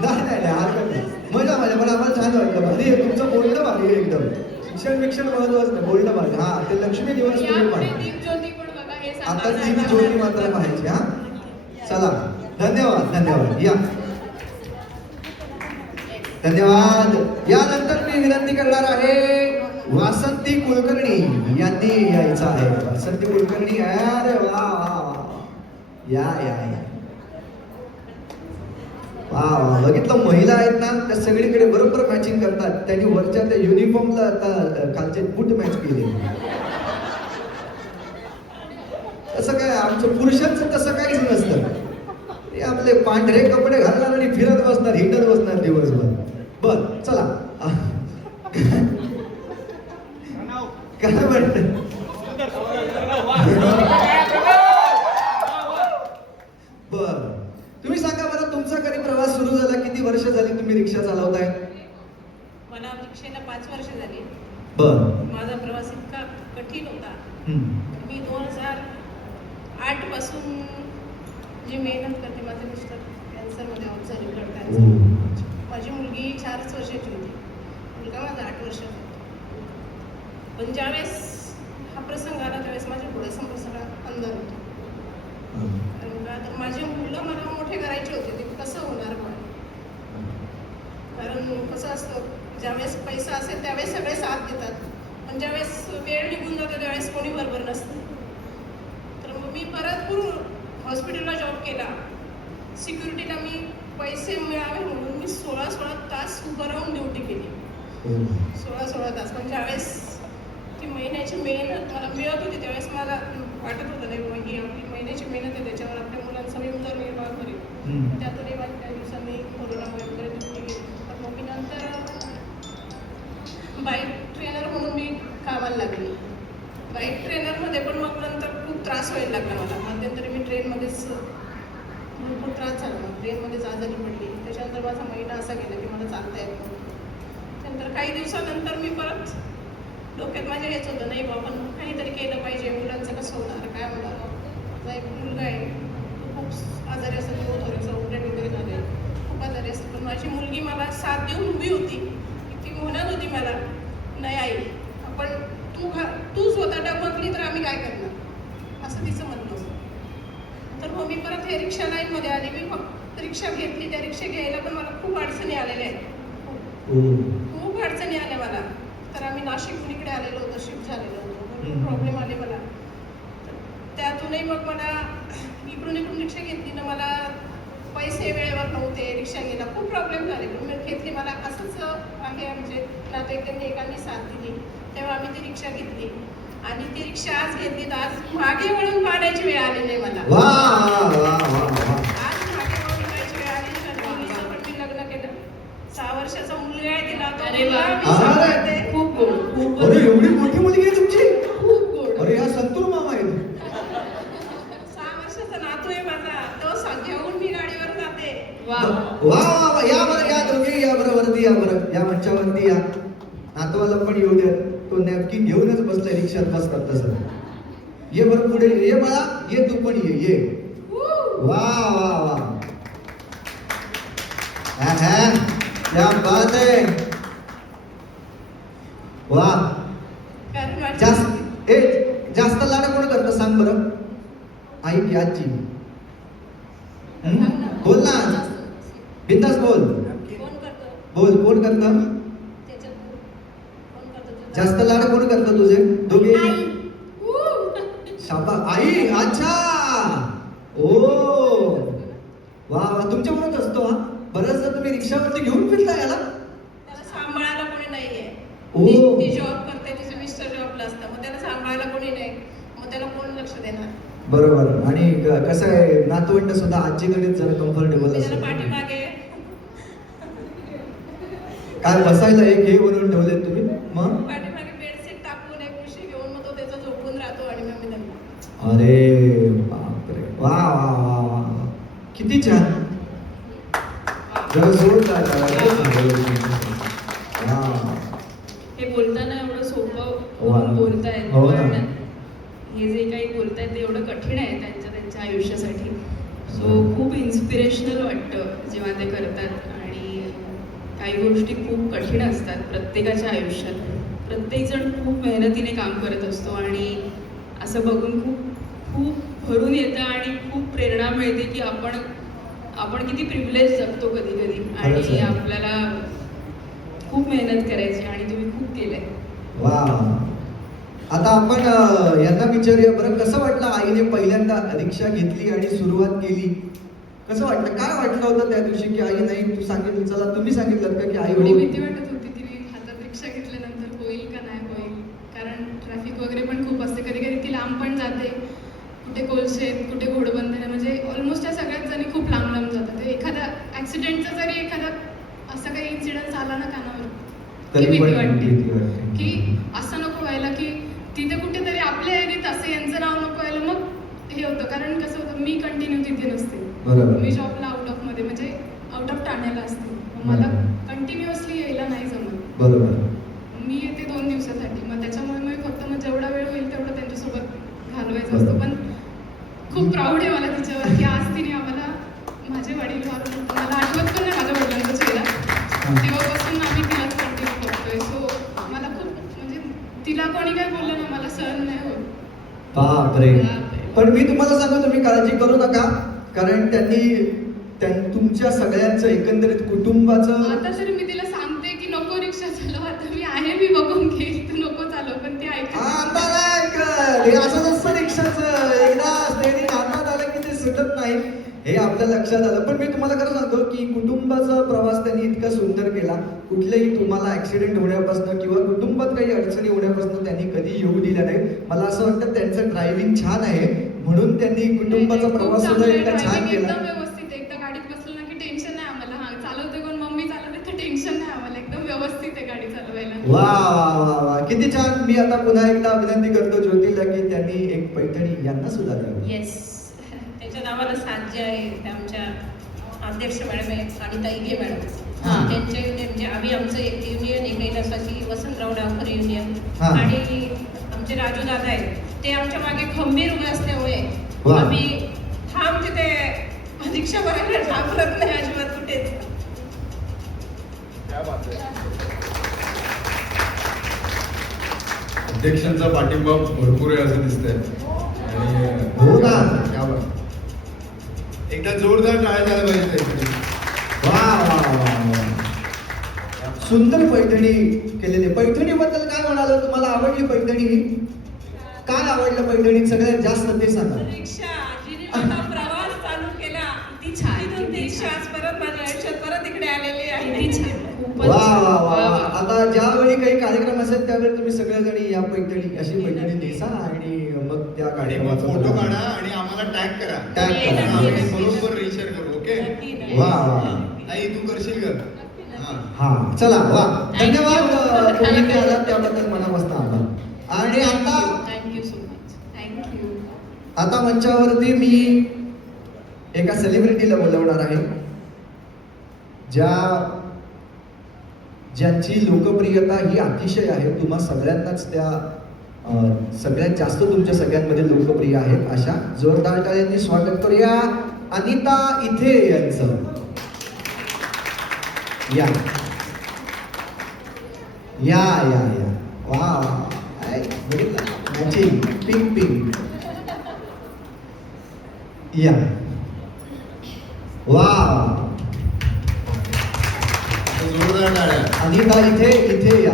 नाही हरकत नाही. मजा पण आम्हाला छान वाटलं. भारी आहे तुमचं, बोलणं भारी आहे एकदम. शिक्षण महत्वाचं नाही, बोलणं भारी. हा ते लक्ष्मी दिवस तुम्ही यापुढे पाहा. दीपज्योती पण बघा, हे आता सांगा. ती ज्योती मात्र पाहायची. हा चला धन्यवाद या धन्यवाद. यानंतर मी विनंती करणार आहे वासंती कुलकर्णी यांनी यायचं आहे. वासंती कुलकर्णी. अरे वा वा वा. या या या. वा वा. बघितलं महिला आहेत ना, त्या सगळीकडे बरोबर मॅचिंग करतात. त्यांनी वरच्या त्या युनिफॉर्मला आता खालचे बूट मॅच केले. तसं काय आमचं पुरुषांचं तसं काहीच नसतं. ते आपले पांढरे कपडे घालणार आणि फिरत बसणार, हिंडत बसणार दिवसभर. बर चला काय म्हणत बर तुम्ही सांगा बरं, तुमचा कधी प्रवास सुरू झाला? किती वर्ष झाली तुम्ही रिक्षा चालवताय? मला रिक्षेला 5 वर्ष झाली. बर. माझा प्रवास इतका कठीण होता. हम्म. मी 2008 पासून जी मेहनत करते. माझे मिस्टर कॅन्सरमध्ये ऑब्झर्व करतात. माझी मुलगी 4च वर्षाची होती, मुलगा माझा 8 वर्षाचा होता. पण ज्यावेळेस हा प्रसंग आला त्यावेळेस माझ्या डोळ्यासमोर सगळा अंधार होता. कारण का तर माझे मुलं मला मोठे करायचे होते, ते कसं होणार बघ. कारण कसं असतं, ज्यावेळेस पैसा असेल त्यावेळेस सगळे साथ देतात, पण ज्यावेळेस वेळ निघून जाते त्यावेळेस कोणी बरोबर नसतं. तर मग मी परत हॉस्पिटलला जॉब केला. सिक्युरिटीला मी पैसे मिळावे म्हणून मी 16 तास उभं राहून ड्युटी केली. 16 तास. पण ज्यावेळेस ती महिन्याची मेहनत मला मिळत होती त्यावेळेस मला वाटत होतं नाही बाबा ही आपली महिन्याची मेहनत आहे, त्याच्यावर आपल्या मुलांचा मी उदरनिर्वाह करेल. त्यातूनही मला काही दिवसांनी कोरोनामुळे वगैरे ड्युटी केली. तर मग मी नंतर बाईक ट्रेनर म्हणून मी कामाला लागली. बाईक ट्रेनरमध्ये पण मग नंतर खूप त्रास व्हायला लागला मला. मध्यंतरी मी ट्रेनमध्येच भरपूर त्रास झाला. मग ट्रेनमध्येच आजारी पडली. त्याच्यानंतर माझा महिना असा गेला की मला चालता येत नव्हतं. त्यानंतर काही दिवसानंतर मी परत डोक्यात माझ्या हेच होतं, नाही बाबा काहीतरी केलं पाहिजे, मुलांचं कसं होणार, काय होणार. माझा एक मुलगा आहे, तो खूप आजारी असतो, तो थोडंसं ऑपरेट वगैरे झाले, खूप आजारी असतो. पण माझी मुलगी मला साथ देऊन उभी होती. ती म्हणत होती मला, नाही आई आपण तू स्वतः डबकली तर आम्ही काय करणार, असं तिचं म्हणणं होतं. तर मग मी परत हे रिक्षा लाईनमध्ये आली. मी फक्त रिक्षा घेतली. त्या रिक्षा घ्यायला पण मला खूप अडचणी आलेल्या आहेत. खूप अडचणी आल्या मला. तर आम्ही नाशिकहून इकडे आलेलो होतो, शिफ्ट झालेलो होतो. प्रॉब्लेम आले मला. त्यातूनही मग मला इकडून रिक्षा घेतली ना, मला पैसे वेळेवर नव्हते, रिक्षा घ्यायला खूप प्रॉब्लेम झाले. पण मी घेतली. मला असंच आहे म्हणजे नातेवाईकांनी एकांनी साथ दिली, तेव्हा आम्ही ती रिक्षा घेतली. आणि ती रिक्षा आज घेतली तर आज मागे वळून पाहण्याची वेळ आली नाही मला. वा. आज मागे वळून पाहण्याची वेळ आली नाही. मुलीचं पण मी लग्न केलं. 6 वर्षाचा मुलगा आहे तिला. तो अरे वा. मुलगा मी सांभाळते. खूप गोड, खूप अरे एवढी मोठी मुलगी आहे तुमची? खूप गोड. अरे हा संतूर मामा आहे. 6 वर्षाचा नातू आहे माझा. तो घेऊन मी गाडीवर जाते. वा. वा वा वा. या बरं, या दोघे या बरं वरती, या बरं, या मंचावरती या. नातवाला पण येऊ द्या. तो नॅपकिन घेऊनच बसलाय रिक्षात बसतात तसं. ये बरं पुढे ये मला, ये तू पण ये. वा वा वा. क्या बात आहे. वा. कारण माझी जास्त लाड कोण करतं सांग बरं? आई की आजी? बोल ना, बिंदास बोल. कोण करतो? बोल कोण करतं? त्याच्यात कोण करतो? जास्त लाड कोण करतं तुझे? दोघे? शाबा. आई. अच्छा. ओ वा वा. तुमच्यामुळेच असतो हा. बरंचदा तुम्ही रिक्षावरती घेऊन फिरता याला? त्याला सांभाळायला ओ. ती जॉब करते, तिचे मिस्टर जॉबला असतात, मग त्याला सांभाळायला कोणी नाही, मग त्याला कोण लक्ष देणार? बरोबर. आणि कसं आहे, नातवंड सुद्धा आजीकडेच जरा कम्फर्टेबल मी त्याला असेल. पाठीमागे काय बसायला एक हे बनवून ठेवले तुम्ही मग? पाठीमागे बेडशीट टाकून एक उशी घेऊन मग तो त्याचा झोपून राहतो आणि मग मी त्यांना अरे बापरे, वा वा वा वा, किती छान. जरा जोरदार हे बोलताना एवढं सोपं वा. बोलतायत, हो ना. पण हे जे काही बोलतायत ते एवढं कठीण आहे त्यांच्या आयुष्यासाठी. सो खूप इन्स्पिरेशनल वाटतं जेव्हा ते करतात. आणि काही गोष्टी खूप कठीण असतात प्रत्येकाच्या आयुष्यात. प्रत्येकजण खूप मेहनतीने काम करत असतो आणि असं बघून खूप खूप भरून येतं आणि खूप प्रेरणा मिळते की आपण किती प्रिव्हिलेज जगतो कधी कधी. खरंच आणि आहे. आपल्याला खूप मेहनत करायची आणि तुम्ही खूप केलंय. वा. आता आपण यांना विचारूया बरं, कसं वाटलं आईने पहिल्यांदा रिक्षा घेतली आणि सुरुवात केली? कसं वाटलं, काय वाटलं होतं त्या दिवशी की आई नाही, तू सांगितलं, चला तुम्ही सांगितलं का की आई थोडी हो? भीती वाटत होती तिने हातात रिक्षा घेतल्यानंतर होईल का नाही होईल, कारण ट्रॅफिक वगैरे पण खूप असते. कधी कधी ती लांब पण जाते, कुठे कोलशेत, कुठे घोडबंदर, म्हणजे ऑलमोस्ट या सगळ्याच जणी खूप लांब लांब जातात. एखादा ॲक्सिडेंटचा जरी एखादा असा काही इन्सिडेंट झाला ना कानावर, की तरी भीती पण वाटते भीती वाटते. की असं नको व्हायला की तिथे कुठेतरी आपल्या एरियात असं यांचं नाव नको व्हायला. मग हे होतं, कारण कसं होतं, मी कंटिन्यू तिथे नसते. बरोबर. मी जॉबला आउट ऑफ मध्ये, म्हणजे आउट ऑफ ठाण्याला असते. मग मला कंटिन्युअसली यायला नाही जमत. बरोबर. मी येते 2 दिवसासाठी, मग त्याच्यामुळे मी फक्त मग जेवढा वेळ होईल तेवढं त्यांच्यासोबत घालवायचं असतं. पण खूप प्राऊड आहे मला तिच्यावर की आज तिने आम्हाला, माझे वडील वारून, मला आठवत पण नाही माझ्या वडिलांचा चेहरा, तेव्हापासून आम्ही तिलाच कंटिन्यू करतोय. सो मला खूप, म्हणजे तिला कोणी काय बोललं ना, मला सहन नाही होत. बापरे. पण मी तुम्हाला सांगू, तुम्ही काळजी करू नका, कारण तुमच्या सगळ्यांचं एकंदरीत कुटुंबाचं. आता तरी मी तिला सांगते की नको रिक्षा चालव, आता मी आहे, मी बघून घेईल, तू नको चालव, पण ती ऐकत नाही. आता नाही ऐकत. हे असं नसतं रिक्षाचं, एकदा स्टेरिंग हातात आलं की ते सुटत नाही, हे आपल्या लक्षात आलं. पण मी तुम्हाला खरं सांगतो की कुटुंबाचा प्रवास त्यांनी इतका सुंदर केला. कुठलेही तुम्हाला ऍक्सिडेंट होण्यापासून किंवा कुटुंबात काही अडचणी होण्यापासून त्यांनी कधी येऊ दिल्या नाही. मला असं वाटतं त्यांचं ड्रायव्हिंग छान आहे, म्हणून त्यांनी कुटुंबाचा खूप प्रवास सुद्धा चांगलं इतका छान driving केला. एकदम व्यवस्थित आहे. एकदा गाडीत बसलं ना की टेन्शन नाही आम्हाला. हा चालवते कोण, मम्मी चालवते, तर टेन्शन नाही आम्हाला. एकदम व्यवस्थित आहे गाडी चालवायला. वा वा वा वा, किती छान. मी आता पुन्हा एकदा विनंती करतो ज्योतीला की त्यांनी एक पैठणी यांना सुद्धा द्यावी. येस. त्याच्या नावाला साथ जे आहे ते आमच्या अध्यक्ष मॅडम आहेत आणि ताईगे मॅडम. हां. त्यांचे आम्ही आमचं एक युनियन आहे कैलासाची, वसंतराव डावकर युनियन. हां. आणि आमचे राजू दादा आहेत, ते आमच्या मागे खंबीर उभे असल्यामुळे वा. आम्ही ठाम तिथे रिक्षा बघायला थांबत नाही अजिबात कुठेच. अध्यक्षांचा पाठिंबा भरपूर आहे असं दिसतंय. आणि हो ना. क्या बात. एकदा जोरदार टाळ्या झाल्या पाहिजे त्यासाठी. वा वा वा वा. सुंदर पैठणी केलेली. पैठणीबद्दल काय म्हणाल, तुम्हाला आवडली पैठणी? काय आवडलं पैठणीत सगळ्यात जास्त ते सांगा. रिक्षा जिने माझा प्रवास चालू केला, किती छान, तिथून ती किती रिक्षा छान. आज परत माझ्या आयुष्यात परत इकडे आलेली आहे. किती छान, खूपच वा छान. वा वा वा, वा. वा. आता ज्यावेळी काही कार्यक्रम असेल त्यावेळी तुम्ही सगळेजणी या पैठणी, अशी पैठणी नेसा आणि मग त्या आणि मग कार्यक्रमाचा फोटो काढा आणि आम्हाला टॅग करा. टॅग करा. आम्ही बरोबर रिशेअर करू. ओके. नक्की, नक्की. वा वा. आई तू करशील का? हा. हा चला वा. धन्यवाद Thank you. तुम्ही इथे आलात त्याबद्दल मनापासून आभार. आणि आता थँक्यू सो मच. थँक्यू. आता मंचावरती मी एका सेलिब्रिटीला बोलवणार आहे, ज्यांची लोकप्रियता ही अतिशय आहे. तुम्हा सगळ्यांनाच त्या सगळ्यात जास्त तुमच्या सगळ्यांमध्ये लोकप्रिय आहेत. अशा जोरदार टाळ्यांनी स्वागत करूया अनिता इथे यांचं. या या या या. वा वा. Matching pink pink. या. वा. जोरदार टाळ्या. अनिता इथे या.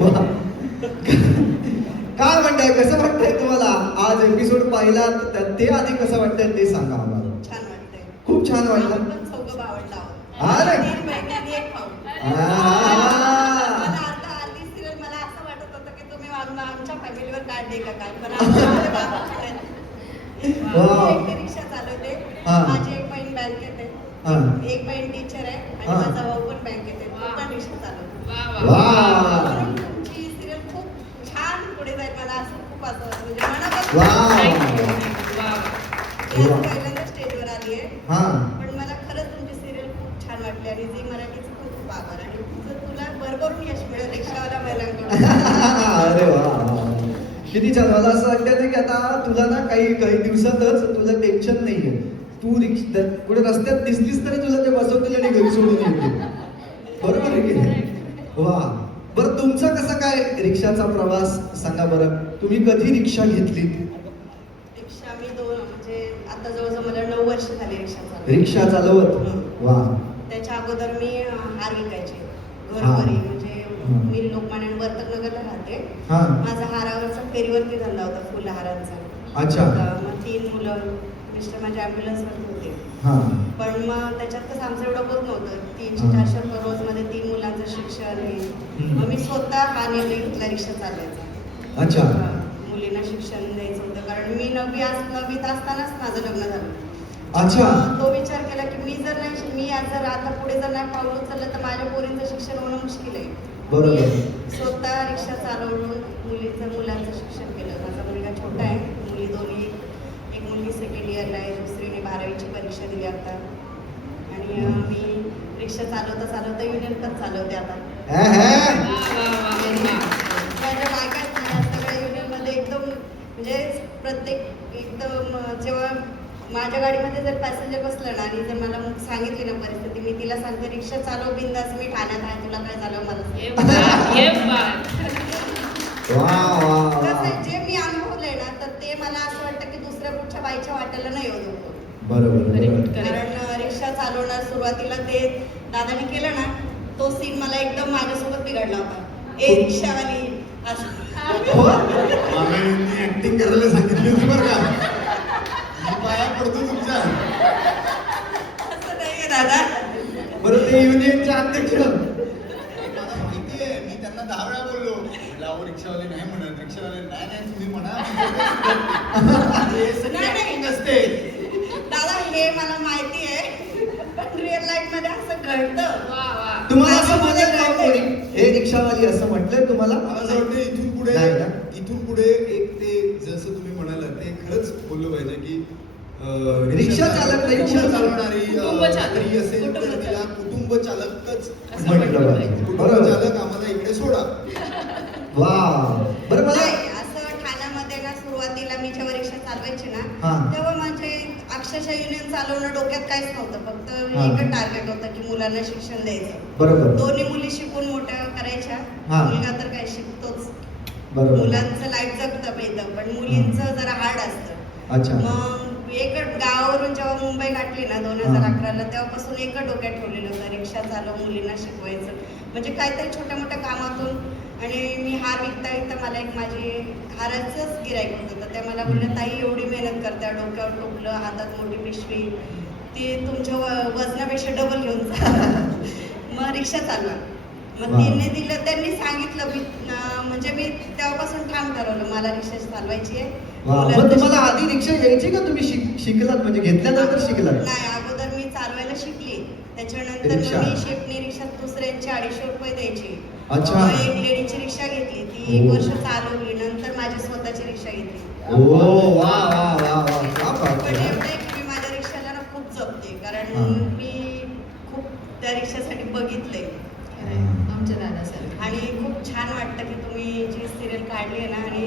वा. काय म्हणताय, कसं वाटतंय तुम्हाला? आज एपिसोड पाहिलात, ते आधी कसं वाटतंय ते सांगा आम्हाला. छान वाटतंय. खूप छान वाटलं. आपण चौघं आवडला. अरे 3 बहिणी आणि 1 भाऊ. आ. मला आता आधी सिरियल मला असं वाटत होतं की तुम्ही आमच्या फॅमिलीवर काढले का काय, पण आमच्या बाबाकडे नाही. वा. मी एकटी रिक्षा चालवते. हा. माझी एक बहीण बँकेत हा. आहे, एक बहीण टीचर आहे आणि हा. माझा भाऊ पण बँकेत आहे, तो पण रिक्षा चालवतो. वा वा वा. म्हणून तुमची सिरियल खूप छान पुढे जाईल, मला असं खूप असं म्हणजे मनापासून वा. थँक्यू वा मी आज पहिल्यांदा स्टेजवर आली आहे, हा. पण मला खरंच तुमची सिरियल खूप छान वाटली आणि झी मराठीचं खूप खूप आभार आणि तुला भरभरून यश मिळेल रिक्षावाला महिलांकडून. अरे वा वा. किती छान. मला असं वाटतं की आता तुला ना काही दिवसातच तुला टेन्शन नाहीये. तू रिक्षा कुठे रस्त्यात दिसलीस तरी तुला ते बसवतील आणि घरी सोडून येतील. बरोबर आहे की नाही? वा. बरं तुमचा कसा काय रिक्षाचा प्रवास सांगा बरं. तुम्ही कधी रिक्षा घेतली? रिक्षा मी म्हणजे आता जवळजवळ मला 9 वर्ष झाली रिक्षा चालवते. रिक्षा चालवत? वा. त्याच्या अगोदर मी हार विकायचे हा. घरोघरी, म्हणजे हम्म. मी लोकमान्य वर्तकनगरला राहते. हा. माझा हारावरचा फेरीवरती धंदा होता, फुलहारांचा. अच्छा. मग 3 मुलं, मिस्टर माझ्या ॲम्ब्युलन्सवर होते. हा. पण मग त्याच्यात कसं आमचं एवढं होत नव्हतं, 300-400 रुपये रोजमध्ये 3 मुलांचं शिक्षण हे. मग मी स्वतः हा निर्णय घेतला रिक्षा चालवायचा. अच्छा. मुलींना शिक्षण द्यायचं होतं, कारण मी 9वीत असतानाच माझं लग्न झालं. अच्छा. तो विचार केला की मी जर आता पुढे जर नाही पाऊल उचललं तर माझ्या पोरींचं शिक्षण होणं मुश्किल आहे. बरोबर. मी स्वतः रिक्षा चालवून मुलांचं शिक्षण केलं. माझा मुलगा छोटा आहे, मुली दोन्ही, एक मुलगी 2nd इयरला आहे, दुसरीने 12वीची परीक्षा दिली आता. आणि मी रिक्षा चालवता युनियन पण चालवते आता. हे, हे. माझ्या बायका सगळ्या युनियनमध्ये एकदम म्हणजे प्रत्येक एकदम जेव्हा माझ्या गाडीमध्ये जर पॅसेंजर बसलं ना आणि जर मला मग सांगितली ना परिस्थिती, मी तिला सांगते रिक्षा चालव बिंदास, मी ठाण्यात आहे, तुला काय झालं मला सांग. ये बात, ये बात. वा वा कसं वा. आहे, जे मी अनुभवलंय ना तर ते मला असं वाटतं की दुसऱ्या कुठच्या बाईच्या वाट्याला नाही येऊ देतो. बरोबर बरोबर. कारण रिक्षा चालवणार सुरुवातीला ते दादाने केलं ना, तो सीन मला एकदम माझ्यासोबत बिघडला होता. ए रिक्षावाली असं. हो? मामांनी ऍक्टिंग करायला सांगितली होती बरं का. मी पाया पडतो तुमच्या. असं नाहीये दादा. बरं ते युनियनचे अध्यक्ष. मला माहिती आहे, मी त्यांना 10 वेळा बोललो. म्हटलं, अहो रिक्षावाले नाही म्हणत, रिक्षावाले नाही नाही तुम्ही म्हणा. हे सगळी नाही, नाही. acting असते. दादा हे मला माहिती आहे, पण रिअल लाईफ मध्ये असं घडतं. वा वा. तुम्हाला असं म्हटलं का कोणी हे रिक्षावाली असं म्हटलंय तुम्हाला? मला असं वाटतं इथून पुढे नाही ना? एक ते जसं तुम्ही म्हणालात ते खरंच बोललं पाहिजे की रिक्षा चालक नाही, रिक्षा चालवणारी कुटुंब चालक. स्त्री असेल तर कुटुंब तिला चालक. कुटुंब चालकच असं म्हटलं म्हटलं पाहिजे. कुटुंब बरोबर. चालक आम्हाला इकडे सोडा. वा. बरं मला नाही, असं ठाण्यामध्ये ना सुरुवातीला मी जेव्हा रिक्षा चालवायची हा. ना, तेव्हा माझे अक्षरशः युनियन चालवणं डोक्यात काहीच नव्हतं. फक्त हा. एकच टार्गेट होतं की मुलांना शिक्षण द्यायचं. बरोबर. दोन्ही मुली शिकून मोठ्या करायच्या. हा. मुलगा तर काय शिकतोच. बरोबर. मुलांचं लाईफ जगतं येतं, पण मुलींचं जरा हार्ड असतं. अच्छा. मग एकच गावावरून जेव्हा मुंबई गाठली ना 2011ला, तेव्हापासून एकच डोक्यात ठेवलेलं होतं, रिक्षा चालव, मुलींना शिकवायचं. म्हणजे काहीतरी छोट्या मोठ्या कामातून. आणि मी हार विकता मला एक माझी हाराचंच गिराईक होतं, तर त्या मला बोलल्या, ताई एवढी मेहनत करत्या, डोक्यावर टोपलं, हातात मोठी पिशवी, ते तुमच्या वजनापेक्षा डबल घेऊन जा. मग रिक्षा चालवा. मग वा. त्यांनी सांगितलं, म्हणजे मी तेव्हापासून ठाम ठरवलं मला रिक्षा चालवायची आहे. वा. मग मुलांचं तुम्हाला आधी रिक्षा यायची का तुम्ही शिकलात म्हणजे घेतल्यानंतर शिकलात? नाही, अगोदर मी चालवायला शिकली. त्याच्यानंतर रिक्षा. मग मी शिफ्टनी रिक्षा दुसऱ्यांचे 250 रुपये द्यायची. अच्छा. मग एक लेडीची रिक्षा घेतली, ती 1 वर्ष चालवली. नंतर माझी स्वतःची रिक्षा घेतली. ओ वा वा वा वा. क्या बात पण आहे. एवढं आहे की मी माझ्या रिक्षाला ना खूप जपते, कारण हा. मी खूप त्या रिक्षासाठी बघितलंय. आमच्या दादासारखं. आणि खूप छान वाटतं की तुम्ही जी सिरियल काढली आहे ना, आणि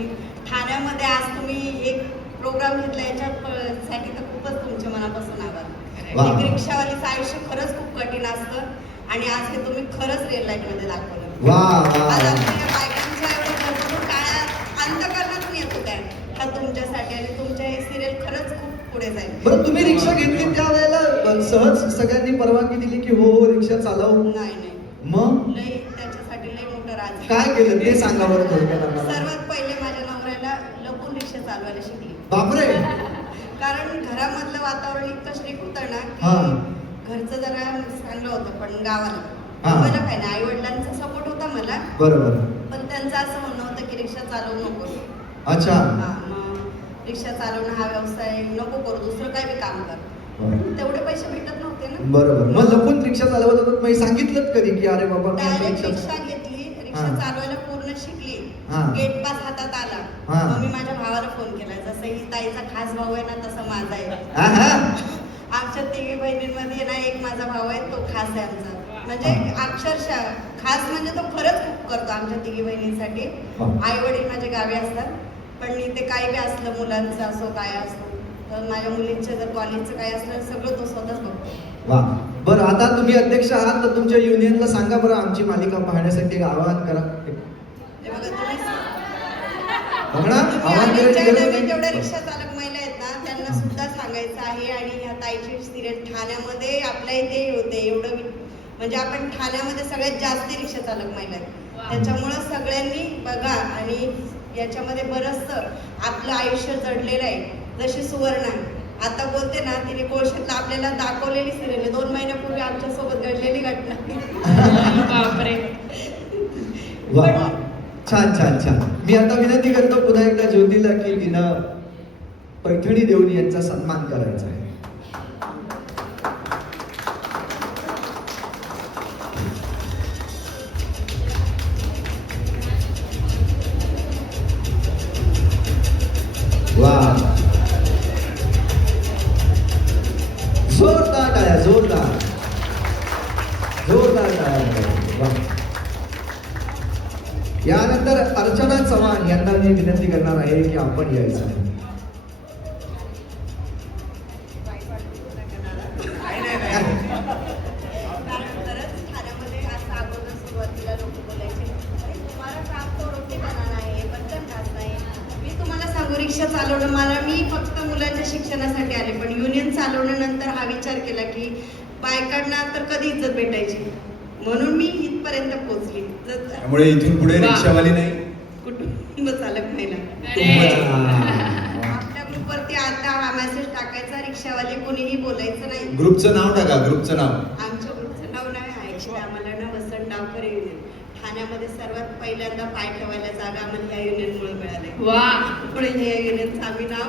ठाण्यामध्ये आज तुम्ही एक प्रोग्राम घेतला, याच्यासाठी तर खूपच तुमच्या मनापासून आभार. वा. एक रिक्षावालीचं आयुष्य खरंच खूप कठीण असतं आणि आज हे तुम्ही खरंच रिअल लाईफमध्ये दाखवलं. वा वा आज वा. आपल्या बायकांच्या एवढं भरपूर काळात अंतकरणातून येत होत्या का तुमच्यासाठी, आणि तुमच्या हे सिरियल खरंच खूप पुढे जाईल. बरं तुम्ही रिक्षा घेतली त्यावेळेला सहज सगळ्यांनी परवानगी दिली की हो हो रिक्षा चालव? नाही नाही, मग लय त्याच्यासाठी लय मोठं राज आहे. काय केलं ते सांगा बरं थोडक्यात आम्हाला. सर्वात पहिले माझ्या नवऱ्याला लपून रिक्षा चालवायला शिकली. बापरे. कारण घरामधलं वातावरण इतकं श्रीक होतं ना हा. की घरचं जरा चांगलं होतं पण गावाला हा. मुंबईला काय नाही, आई वडिलांचा सपोर्ट होता मला, बरोबर. पण त्यांचं असं म्हणणं होतं की रिक्षा चालवू नको. अच्छा. हा, मग रिक्षा चालवणं हा व्यवसाय नको करू, दुसरं काय बी काम कर. बरं. तेवढे पैसे भेटत नव्हते ना. बरोबर. मग लपून रिक्षा चालवत होतात, मग सांगितलं कधी की अरे बाबा मी आता डायरेक्ट रिक्षा रिक्षा घेतली, रिक्षा हा. चालवायला पूर्ण शिकली, हा. गेट पास हातात आला. हा. मग मी माझ्या भावाला फोन केला, जसं ही ताईचा खास भाऊ आहे ना तसं माझा आहे. आहा. आमच्या तिघी बहिणींमध्ये ना एक माझा भाऊ आहे, तो खास आहे आमचा. म्हणजे अक्षरशः खास म्हणजे तो खरंच खूप करतो आमच्या तिघी बहिणींसाठी. हा. आई वडील माझे गावी असतात, पण इथे काही बी असलं मुलांचं असो काय असो, तर माझ्या मुलींचं जर कॉलेजचं काय असलं सगळं तो स्वतःच बघतो. वा. बरं, आता तुम्ही अध्यक्ष आहात तर तुमच्या युनियनला सांगा बरं आमची मालिका पाहण्यासाठी एक आवाहन करा. ते बघा तुम्ही बघ ना, आवाहन आणि करायची ज्या गरज नवीन नाही. जेवढ्या रिक्षा चालक महिला आहेत ना त्यांना सुद्धा सांगायचं आहे. आणि ह्या ताईची सिरियल ठाण्यामध्ये आपल्या इथे होते एवढं म्हणजे आपण ठाण्यामध्ये सगळ्यात जास्त रिक्षा चालक महिला आहेत. त्याच्यामुळं सगळ्यांनी बघा. आणि याच्यामध्ये बरंचसं आपलं आयुष्य जडलेलं आहे. जशी सुवर्णा आता बोलते ना, तिने कोळशातला आपल्याला दाखवलेली सिरियल आहे. 2 महिन्यापूर्वी आमच्यासोबत घडलेली घटना. बापरे. वा. छान छान छान. मी आता विनंती करतो पुन्हा एकदा ज्योतीला की तिनं पैठणी देऊन यांचा सन्मान करायचा आहे. वा. जोरदार टाळ्या, जोरदार जोरदार टाळ्या. वा. यानंतर अर्चना चव्हाण यांना मी विनंती करणार आहे की आपण यायचं आहे. खरंच ठाण्यामध्ये असं अगोदर सुरुवातीला लोक बोलायचे, "अरे, तुम्हाला काम तो रोटीपणा नाही, बंधन खात नाही." मी तुम्हाला सांगू, रिक्षा चालवणं मी फक्त मुलांच्या शिक्षणासाठी आले, पण युनियन चालवण्यानंतर हा विचार केला की बायकांना तर कधी इज्जत भेटायची, म्हणून मी इथपर्यंत पोहोचली. त्यामुळे इथून पुढे वा. रिक्षावाली नाही, कुटुंब चालक महिला. आपल्या ग्रुपवरती आता हा मेसेज टाकायचा, रिक्षावाले कोणीही बोलायचं नाही. ग्रुपचं नाव टाका, ग्रुपचं नाव. आमच्या ग्रुपचं नाव नाही आहे की आम्हाला ना वसंत डावकर युनियन. ठाण्यामध्ये सर्वात पहिल्यांदा पाय ठेवायला जागा आम्हाला ह्या युनियनमुळे मिळाली. वा. पुढे ह्या युनियनचं आम्ही नाव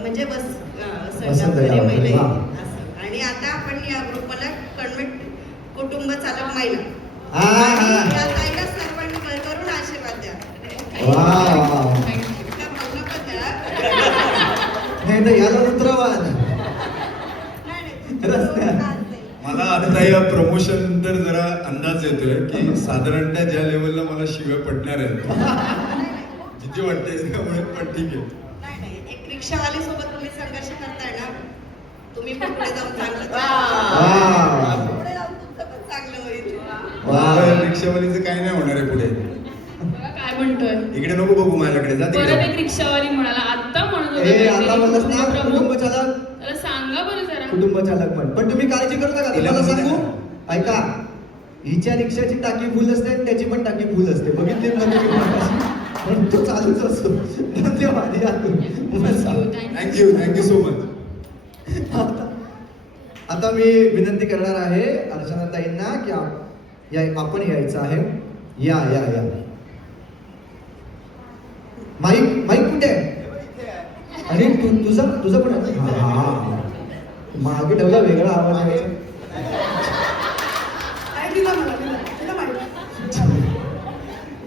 म्हणजे वसंत वसंत डावकर डावकर, महिला वा. असं. आणि आता आपण या ग्रुपला कन्व्हर्ट कुटुंब चालक महिला. हा, हा. आणि या ताईला सर्वांनी करून आशीर्वाद द्या. वा, वा. त्या भावना पण द्या. नाही तर याला उतरवा. नाही, रस्त्यात. नाही. मला आता या प्रमोशन नंतर जरा अंदाज येतोय की साधारणतः ज्या लेवलला मला शिव्या पडणार आहेत भीती वाटते, त्यामुळे पण ठीक आहे. नाही नाही, एक रिक्षावाली सोबत तुम्ही संघर्ष करताय ना, तुम्ही पण पुढे जाऊन चांगलं वा. पुढे जाऊन तुमचं पण चांगलं होईल. वा. रिक्षावालीचं काही नाही होणार आहे पुढे. बघा काय म्हणतोय. इकडे नको बघू माझ्याकडे, जा परत तिकडे. एक रिक्षावाली म्हणाला, आता म्हणत ए, आता म्हणलंस ना होता कुटुंब चालक, त्याला सांगा बरं जरा. कुटुंब चालक पण तुम्ही काळजी करू नका. तिला तुम्हाला पण सांगू, ऐका, हिच्या रिक्षाची टाकी फुल असते आणि त्याची पण टाकी फुल असते. बघितली ना तुम्ही? पण तो चालूच असतो. धन्यवाद. Thank you so much. आता मी विनंती करणार आहे अर्चनाताईंना की आपण यायचं आहे. या या या. माईक माईक कुठे आहे? आणि तुझं पण आहे? हा. मागे ठेवला वेगळा आवाज यायचा.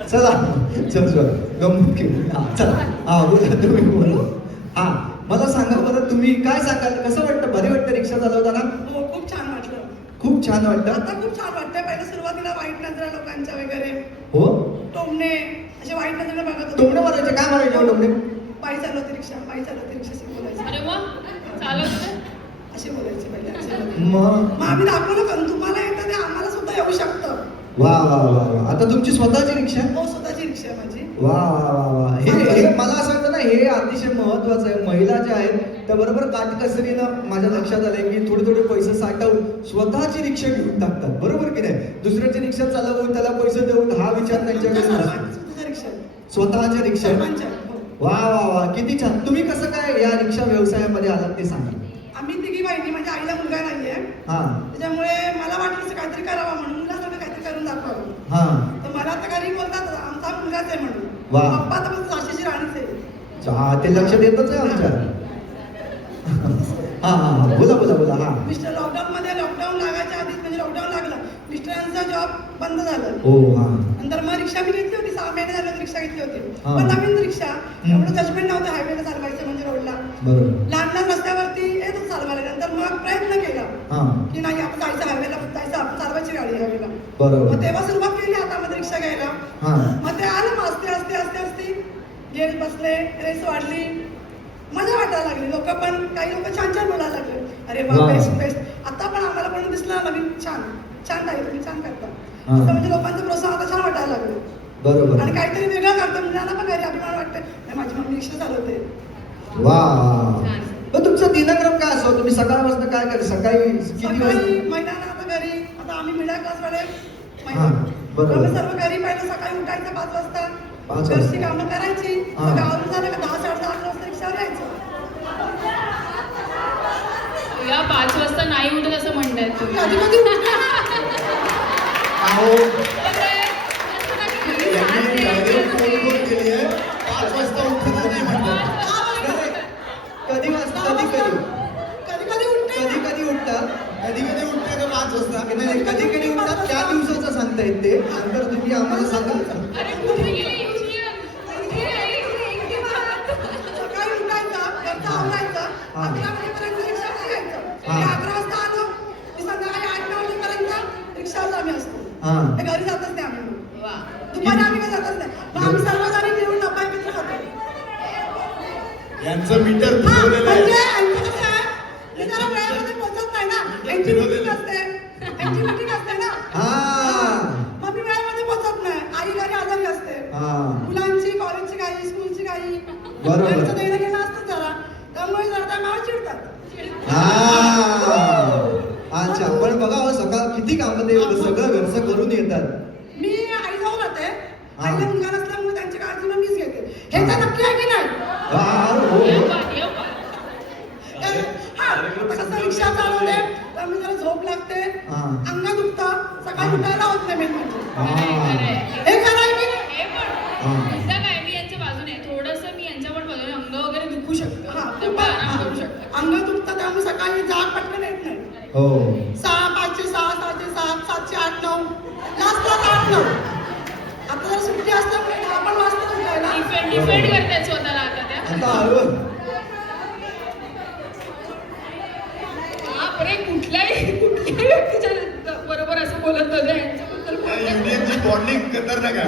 चला चल गंमत केली. हा चला. हा बोला, तुम्ही बोला. हा मला सांगा बरं, तुम्ही काय सांगाल, कसं वाटतं? भारी वाटतं रिक्षा चालवताना? हो, खूप छान वाटलं. खूप छान वाटतं. आता खूप छान वाटतंय. पहिलं सुरुवातीला वाईट नजरा लोकांच्या वगैरे हो. टोमणे असे वाईट नजरा बघत होते. टोमणे मारायचे? काय मारायचे हो टोमणे? पायी चालवते रिक्षा, पायी चालवते रिक्षा असे बोलायचे. अरे वा, चालत असे बोलायचे पहिले, असे बोलायचे. मग मग आम्ही दाखवलं पण तुम्हाला येतं ते आम्हाला सुद्धा येऊ शकतं. वा वा वा वा. आता तुमची स्वतःची रिक्षा आहे? हो, स्वतःची रिक्षा आहे माझी. वा वा वा वा. हे मला असं वाटतं ना, हे अतिशय महत्वाचं आहे. महिला ज्या आहेत त्या बरोबर काटकसरीनं माझ्या लक्षात आलंय की थोडे थोडे पैसे साठवून स्वतःची रिक्षा घेऊन टाकतात. बरोबर की नाही? दुसऱ्याची रिक्षा चालवून त्याला पैसे देऊन हा विचार त्यांच्याकडे नसतो. स्वतःच्या रिक्षा आहे. स्वतःच्या रिक्षा आहे. सर्वांच्या, हो. वा वा वा. किती छान. तुम्ही कसं काय या रिक्षा व्यवसायामध्ये आलात ते सांगा. आम्ही तिघी बहिणी, माझ्या आईला मुलगा नाहीये, हा त्याच्यामुळे मला वाटलं असं काहीतरी करावं म्हणून मुलासारखं काहीतरी करून दाखवावं. हा तर मला तर घरी बोलतात आमचा मुलगाच आहे म्हणून. वा. पप्पा तर मग साशीची राणीच आहे. हा, ते लक्ष देतच आहे आमच्या. हा हा हा, बोला बोला बोला. हा मिस्टर लॉकडाऊन लागायच्या आधीच, म्हणजे लॉकडाऊन लागलं, मिस्टरांचा जॉब बंद झालं. हो हा नंतर मग रिक्षा मी घेतली होती, 6 महिने झाले रिक्षा घेतली होती. हा. पण नवीन रिक्षा, एवढं जजमेंट नव्हतं हायवेला चालवायचं म्हणजे रोडला. बरोबर. लहान लहान रस्त्यावरती येत होतं चालवायला. नंतर मग प्रयत्न केला हा की नाही आपण जायचं हायवेला, जायचं आपण चालवायची गाडी हायवेला. बरोबर. मग तेव्हा सुरुवात केली हातामध्ये रिक्षा घ्यायला. हा मग ते आलं, मग असते असते असते असते गेट बसले, रेस वाढली, मजा वाटायला लागली. लोक पण, काही लोक छान छान बोलायला लागले, अरे वा वा. Best best. आता पण आम्हाला पण दिसला नवीन, छान छान आहे, तुम्ही छान करता. हा. असं म्हणजे लोकांचं प्रोत्साहन आता छान वाटायला लागलं. बरोबर. आणि काहीतरी वेगळं करतो, मुलांना पण घरी अभिमान वाटतं, नाही माझी मम्मी रिक्षा चालवते. वा. पण तुमचा दिनक्रम काय असतो? तुम्ही सकाळपासून काय करता? सकाळी किती सकाळी वाजता? महिन्याला आता घरी, आता आम्ही मिडल क्लासवाले हा, बरोबर. आम्ही सर्व घरी पहिलं सकाळी उठायचं 5 वाजता, 5 वाजता. घरची कामं करायची, हा. गावावरून झालं का 10 साडे 10 वाजता रिक्षावर यायचं. या 5 वाजता नाही उठत असं म्हणतायत तुम्ही. कधी कधी अहो, यांनी direct phone call केली आहे. 5 वाजता उठत नाही म्हणतात. कधी वाजता? कधी कधी कधी कधी उठते कधी कधी उठतात? कधी कधी उठते का 5 वाजता? नाही नाही, कधी कधी उठतात. त्या दिवसाचं सांगता येत ते, नंतर तुम्ही आम्हाला सांगा. अरे कुठे गेली युजियन? सकाळी उठायचं, घरचं आवरायचं, हा. 11 वाजेपर्यंत रिक्षावर यायचं. हा. आणि 11 वाजता आलो की संध्याकाळी 8-9 वाजेपर्यंत रिक्षावर आम्ही असतो. हा. ते घरी जातच नाही आम्ही. वा. दुपारी आम्ही काही जातच नाही. मग आम्ही सर्वजणी मिळून डब्बा एकत्र खातो. यांचं मीटर हा, फिरवलेलं म्हणजे आहे. आमचं कसं आहे, मी जरा वेळेमध्ये पोहोचत नाही ना. यांची meeting असते, यांची meeting असते ना. हा. मग मी वेळेमध्ये पोहोचत नाही. आई घरी आजारी असते. हा. मुलांची, कॉलेजची काही, स्कूलची काही. बरोबर. त्यांचं देणं घेणं असतं जरा. त्यामुळे जरा त्या मावळ चिडतात. हा. अच्छा, पण बघा हो, सकाळ किती कामं ते सगळं घरचं करून येतात. मी आई जाऊन राहते. हा. आईला मुलगा नसल्यामुळे त्यांची काळजी मग मीच घेते. हे तर नक्की आहे की नाही? हा, हो, ये हो. बात, ये बात. हा, आता कसं रिक्षा चालवते, त्यामुळे जरा झोप लागते, हा. अंग दुखतं, सकाळी उठायला होत नाही मेन म्हणजे. हा. हे खरं आहे की नाही? हे पण मुद्दा काय, मी यांच्या बाजूने आहे. थोडंसं मी यांच्या पण बाजूने, अंग वगैरे दुखू शकतं. हा, त्यामुळे आराम करू शकतो. अंग दुखतं, त्यामुळे सकाळी जाग पटकन येत नाही. हो. 6, 5चे 6, 6चे 7, 7चे 8, 9, लास्ट 8, 9. आता जर सुट्टी असल्यामुळे 10 पण वाजता उठायला. डिफेंड करतायत स्वतःला आता त्या. आता आलो. बापरे, कुठल्याही व्यक्तीच्या बरोबर असं बोलत होते यांच्याबद्दल या बोलत. युनियनची बॉन्डिंग खतरनाक आहे.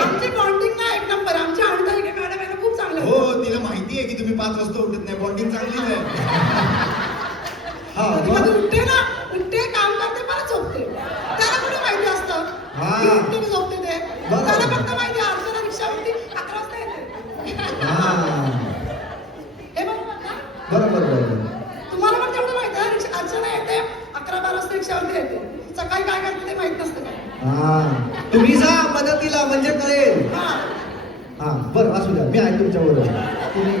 आमची बॉन्डिंग ना एक नंबर. आमची अनिता हिरे मॅडम आहे ना, खूप चांगलं आहे. हो, तिला माहिती आहे की तुम्ही 5 वाजता उठत नाही. बॉन्डिंग चांगली आहे. हा, कधी मग? उठते ना, उठते, काम करते, परत झोपते. त्याला कुठे माहिती असतं हा. मी उठते की झोपते ते. बरोबर. त्याला फक्त माहिती आहे, अर्चना रिक्षावरती 11 वाजता येते. हा. हे बरोबर ना? बरोबर बरोबर. तुम्हाला पण तेवढं माहिती आहे, अर्चना येते 11-12 वाजता रिक्षावरती येते. सकाळी काय करते ते माहित नसतं काय. हा, तुम्ही जा मदतीला म्हणजे कळेल. हा. हा, बरं असू द्या, मी आहे तुमच्या बरोबर. तुम्ही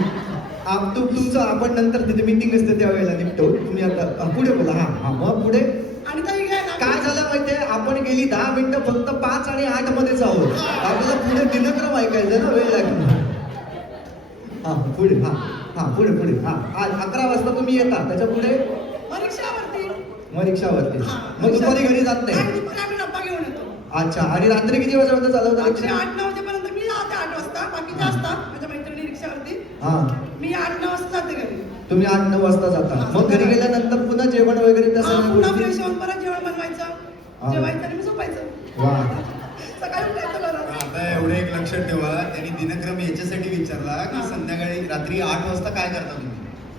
तुमचं आपण नंतर तिथे मीटिंग असते त्यावेळेला निपटवू. तुम्ही आता पुढे बोला. हा हा, मग पुढे आणि ताई काय ना, काय झालं माहितीये, आपण गेली 10 मिनिटं फक्त 5 आणि 8 मध्येच आहोत. आपल्याला पुढे दिनक्रम ऐकायचं ना, वेळ लागतो. हा पुढे. हा हा, पुढे पुढे. हा, 11 वाजता तुम्ही येता, त्याच्या पुढे मग रिक्षावरती. मग रिक्षावरती. हा, मग दुपारी घरी जात आणि नाही. दुपारी आम्ही डब्बा घेऊन येतो. अच्छा, आणि रात्री किती वाजेपर्यंत चालवता रात्री रिक्षा? 8-9 वाजेपर्यंत मी जाते 8 वाजता. बाकीच्या असतात माझ्या मैत्रिणी रिक्षावरती. हा, मी 8-9 वाजता जाते घरी. तुम्ही 8-9 वाजता जाता. मग घरी गेल्यानंतर पुन्हा जेवण वगैरे त्या हा, सगळ्या पुन्हा गोष्टी? फ्रेश होऊन परत जेवण बनवायचं, हा. जेवायचं आणि मी झोपायचं. वा. सकाळी उठायचं बरं. आता एवढं एक लक्षात ठेवा, त्यांनी दिनक्रम याच्यासाठी विचारला की संध्याकाळी रात्री 8 वाजता काय करता तुम्ही?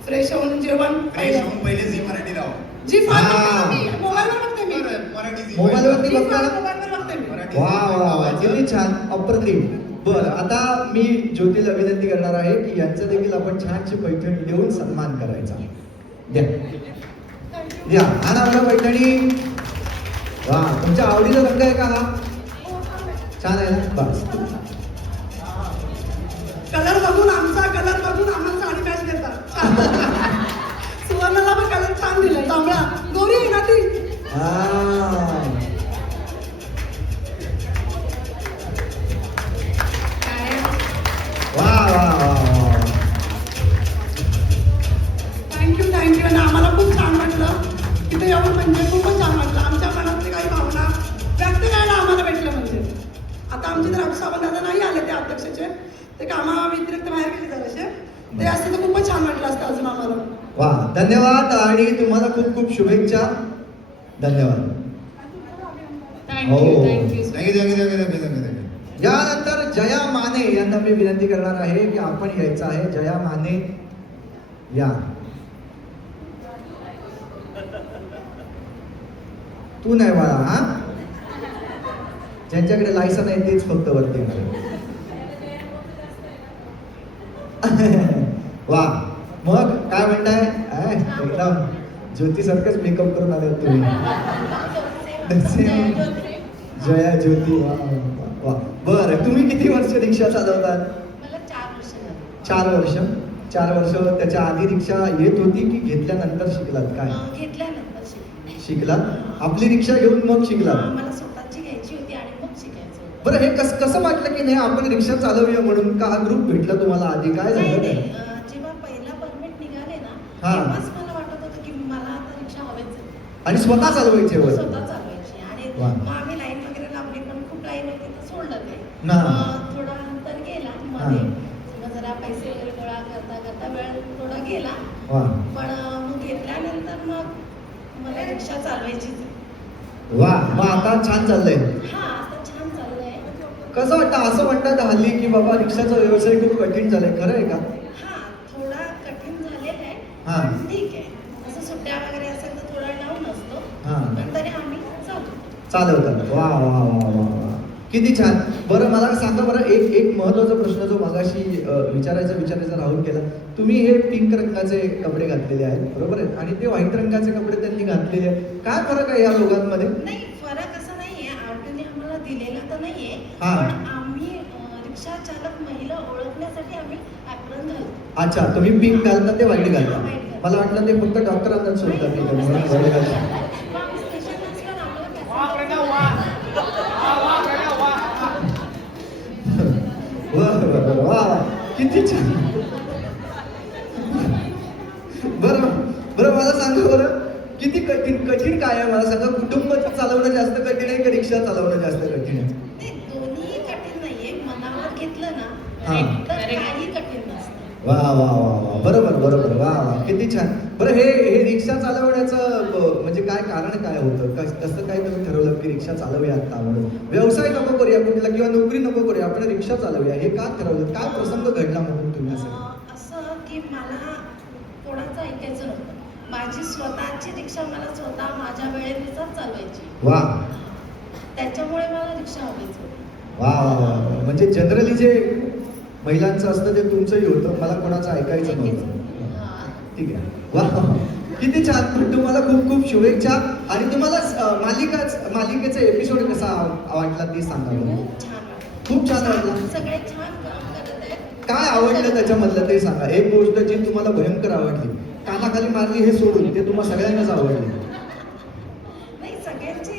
फ्रेश होऊन जेवण. फ्रेश होऊन पहिले झी मराठी लावा. जी फार हा. बघते मी, मोबाईलवर बघते मी. बरं, मराठी झी मोबाईलवरती जी बघता? फार मोबाईलवर बघते मी. मराठी वा वा वा, लावायचं. किती छान, अप्रतिम. बरं, आता मी ज्योतीला विनंती करणार आहे की यांचं देखील आपण छानशी पैठणी देऊन सन्मान करायचा. द्या द्या, आणा बरं पैठणी. वा, तुमच्या आवडीचा रंग आहे का हा? छान आहे ना, बस. कलर बघून, आमचा कलर बघून आम्हाला साडी मॅच देतात. सुवर्ण छान दिलंय तांबडा गौरी आहे ना ती वा वा वा वा थँक्यू आणि आम्हाला खूप छान वाटलं तिथे येऊन म्हणजे खूपच छान वाटलं आमच्या मनातली काही भावना व्यक्त करायला आम्हाला भेटलं म्हणजे आता आमचे तर सावंत दादा नाही आले ते अध्यक्षाचे ते कामा व्यतिरिक्त बाहेर गेले जराशे ते असते तर खूपच छान वाटलं असतं अजून आम्हाला वा धन्यवाद आणि तुम्हाला खूप खूप शुभेच्छा धन्यवाद थँक्यू थँक्यू यानंतर जया माने यांना मी विनंती करणार आहे की आपण यायचं आहे जया माने या तू नाही बाळा हा ज्यांच्याकडे लायसन आहे तेच फक्त वरती वा मग काय म्हणताय एकदम ज्योतीसारखंच मेकअप करून आले तुम्ही जया ज्योती वा वा बरं तुम्ही किती वर्ष रिक्षा चालवतात मला 4 वर्ष झाली. 4 वर्ष 4 वर्ष त्याच्या आधी रिक्षा येत होती की घेतल्यानंतर शिकलात काय घेतल्यानंतर शिकले. शिकला आपली रिक्षा घेऊन मग शिकला मला स्वतःची घ्यायची होती आणि मग शिकायचं होतं. बरं हे कसं वाटलं की नाही आपण रिक्षा चालवूया म्हणून का हा ग्रुप भेटला तुम्हाला आधी काय नाही, झालं नाही. काय जेव्हा पहिला परमिट निघाले ना हा. तेव्हाच मला वाटत होतं की मला आता रिक्षा हवेच आहे. आणि स्वतः चालवायचे वर स्वतः चालवायची आणि वा. मग आम्ही लाईन वगैरे लावली पण खूप लाईन होती तर सोडलं ते ना. थोडा अंतर गेला मध्ये मग जरा पैसे वगैरे गोळा करता करता वेळ थोडा गेला वा पण मग घेतल्यानंतर मग मला रिक्षा चालवायचीच आहे. वा मग आता छान चाललंय हा आता छान चाललंय. कसं वाटतं असं म्हणतात हल्ली की बाबा रिक्षाचा व्यवसाय खूप कठीण झालाय खरं आहे का हा थोडा कठीण झालेला आहे हा. पण ठीक आहे असं सुट्ट्या वगैरे असेल तर थोडा डाऊन असतो हा. पण तरी आम्ही चालतो. चालवतात वा वा वा वा वा किती छान बरं मला सांगा बरं एक महत्वाचा प्रश्न जो मगाशी विचारायचा राहून गेला तुम्ही हे पिंक रंगाचे कपडे घातलेले आहेत बरोबर आहे आणि ते व्हाईट रंगाचे कपडे त्यांनी घातलेले आहेत काय फरक आहे या दोघांमध्ये नाही फरक असा नाहीये आवडीने आम्हाला दिलेला तर नाहीये हा. पण आम्ही रिक्षा चालक महिला ओळखण्यासाठी आम्ही ऍप्रन घालतो. अच्छा तुम्ही पिंक घालता ते व्हाईट घालता व्हाईट घालतो. मला वाटलं ते फक्त डॉक्टरांनाच सोडतात ते म्हणून व्हाईट घालतात. मग आम्ही स्टेशनला असल्यावर आम्हाला वा वा वा किती छान बरं मला सांगा बरं किती कठीण काय आहे मला सांगा कुटुंब चालवणं जास्त कठीण आहे का रिक्षा चालवणं जास्त कठीण आहे ते दोन्ही कठीण नाहीये मनावर घेतलं ना हा. तर काही कठीण नसतं. वा वा वा वा बरोबर वा वा किती छान बरं हे रिक्षा चालवण्याचं म्हणजे काय कारण काय होतं कसं काय तुम्ही ठरवलं की रिक्षा चालवूया आता म्हणून व्यवसाय नको करूया कुठला किंवा नोकरी नको करूया आपण रिक्षा चालवूया हे का ठरवलं काय प्रसंग घडला म्हणून तुम्ही असं असं की मला कोणाचं ऐकायचं नव्हतं माझी स्वतःची रिक्षा मला स्वतः माझ्या वेळेनुसार चालवायची वा त्याच्यामुळे मला रिक्षा हवीच होती. वा वा वा म्हणजे जनरली जे महिलांचं असतं ते तुमचंही होतं मला कोणाचं ऐकायचं नव्हतं हा. ठीक आहे वा किती छान पण तुम्हाला खूप खूप शुभेच्छा आणि तुम्हाला मालिकेचा एपिसोड कसा वाटला ते सांगा बरं. खूप छान वाटलं. खूप छान वाटला सगळे छान काम करत आहेत. काय आवडलं त्याच्यामधलं ते सांगा एक गोष्ट जी तुम्हाला भयंकर आवडली कानाखाली मारली हे सोडून ते तुम्हाला सगळ्यांनाच आवडली नाही सगळ्यांची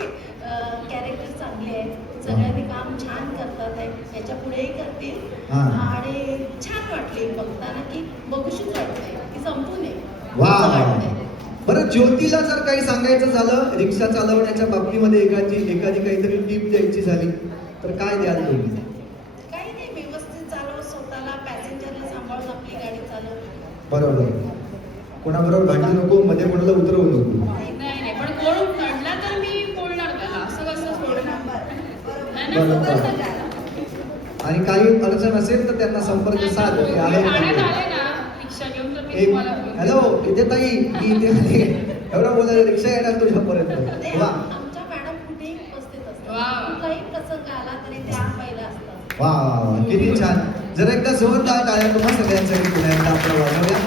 कॅरेक्टर चांगली आहेत सगळ्यांनी काम छान करतात आहे याच्या पुढेही करतील हा. आणि छान वाटले बघताना की बघूशीच वाटतंय की संपून आहे वा असं वा वाटतंय. बरं ज्योतीला जर काही सांगायचं झालं रिक्षा चालवण्याच्या बाबतीमध्ये एखादी काहीतरी टीप द्यायची झाली तर काय द्याल तुम्ही काही नाही व्यवस्थित चालव स्वतःला पॅसेंजरला सांभाळून आपली गाडी चालव. बरोबर कोणाबरोबर भांडू नको मध्ये कोणाला उतरवू नको नाही पण कोण काढला तर मी बोलणार त्याला असं कसं सोडणार नाही ना? बरोबर आणि काही अडचण असेल तर त्यांना संपर्क साध ते आहे ठाण्यात म्हणजे. आले ना रिक्षा घेऊन तर मी एक तुम्हाला फोन हॅलो इथे ताई मी इथे आले एवढा बोलायला रिक्षा येणार तुझ्यापर्यंत ते वा आमच्या मॅडम कुठेही उपस्थित असतात वा. कुठलाही प्रसंग आला तरी त्या पहिला असतात. वा वा वा किती छान जर एकदा जोरदार टाळ्या तुम्हा सगळ्यांसाठी पुन्हा एकदा आपण वाजवूया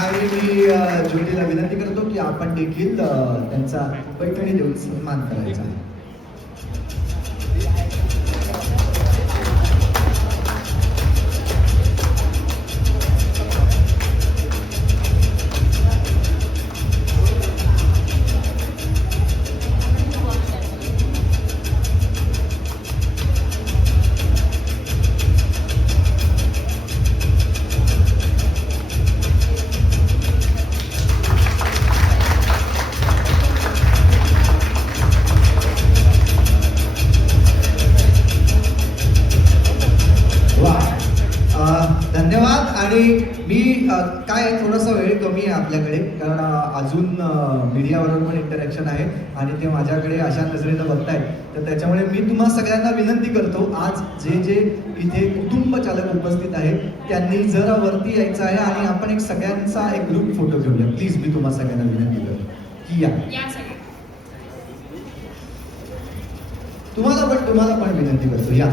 आणि मी ज्योतीला विनंती करतो की आपण देखील त्यांचा पैठणी देऊन सन्मान करायचा आहे काय आहे, थोडासा वेळ कमी आहे आपल्याकडे, कारण अजून मीडियाबरोबर पण इंटरॅक्शन आहे आणि ते माझ्याकडे अशा नजरेनं बघतायत. तर त्याच्यामुळे मी तुम्हा सगळ्यांना विनंती करतो, आज जे जे इथे कुटुंब चालक उपस्थित आहेत त्यांनी जरा वरती यायचं आहे आणि आपण एक सगळ्यांचा एक ग्रुप फोटो घेऊया. प्लीज मी तुम्हा सगळ्यांना विनंती करतो की या सगळे तुम्हाला पण विनंती करतो या.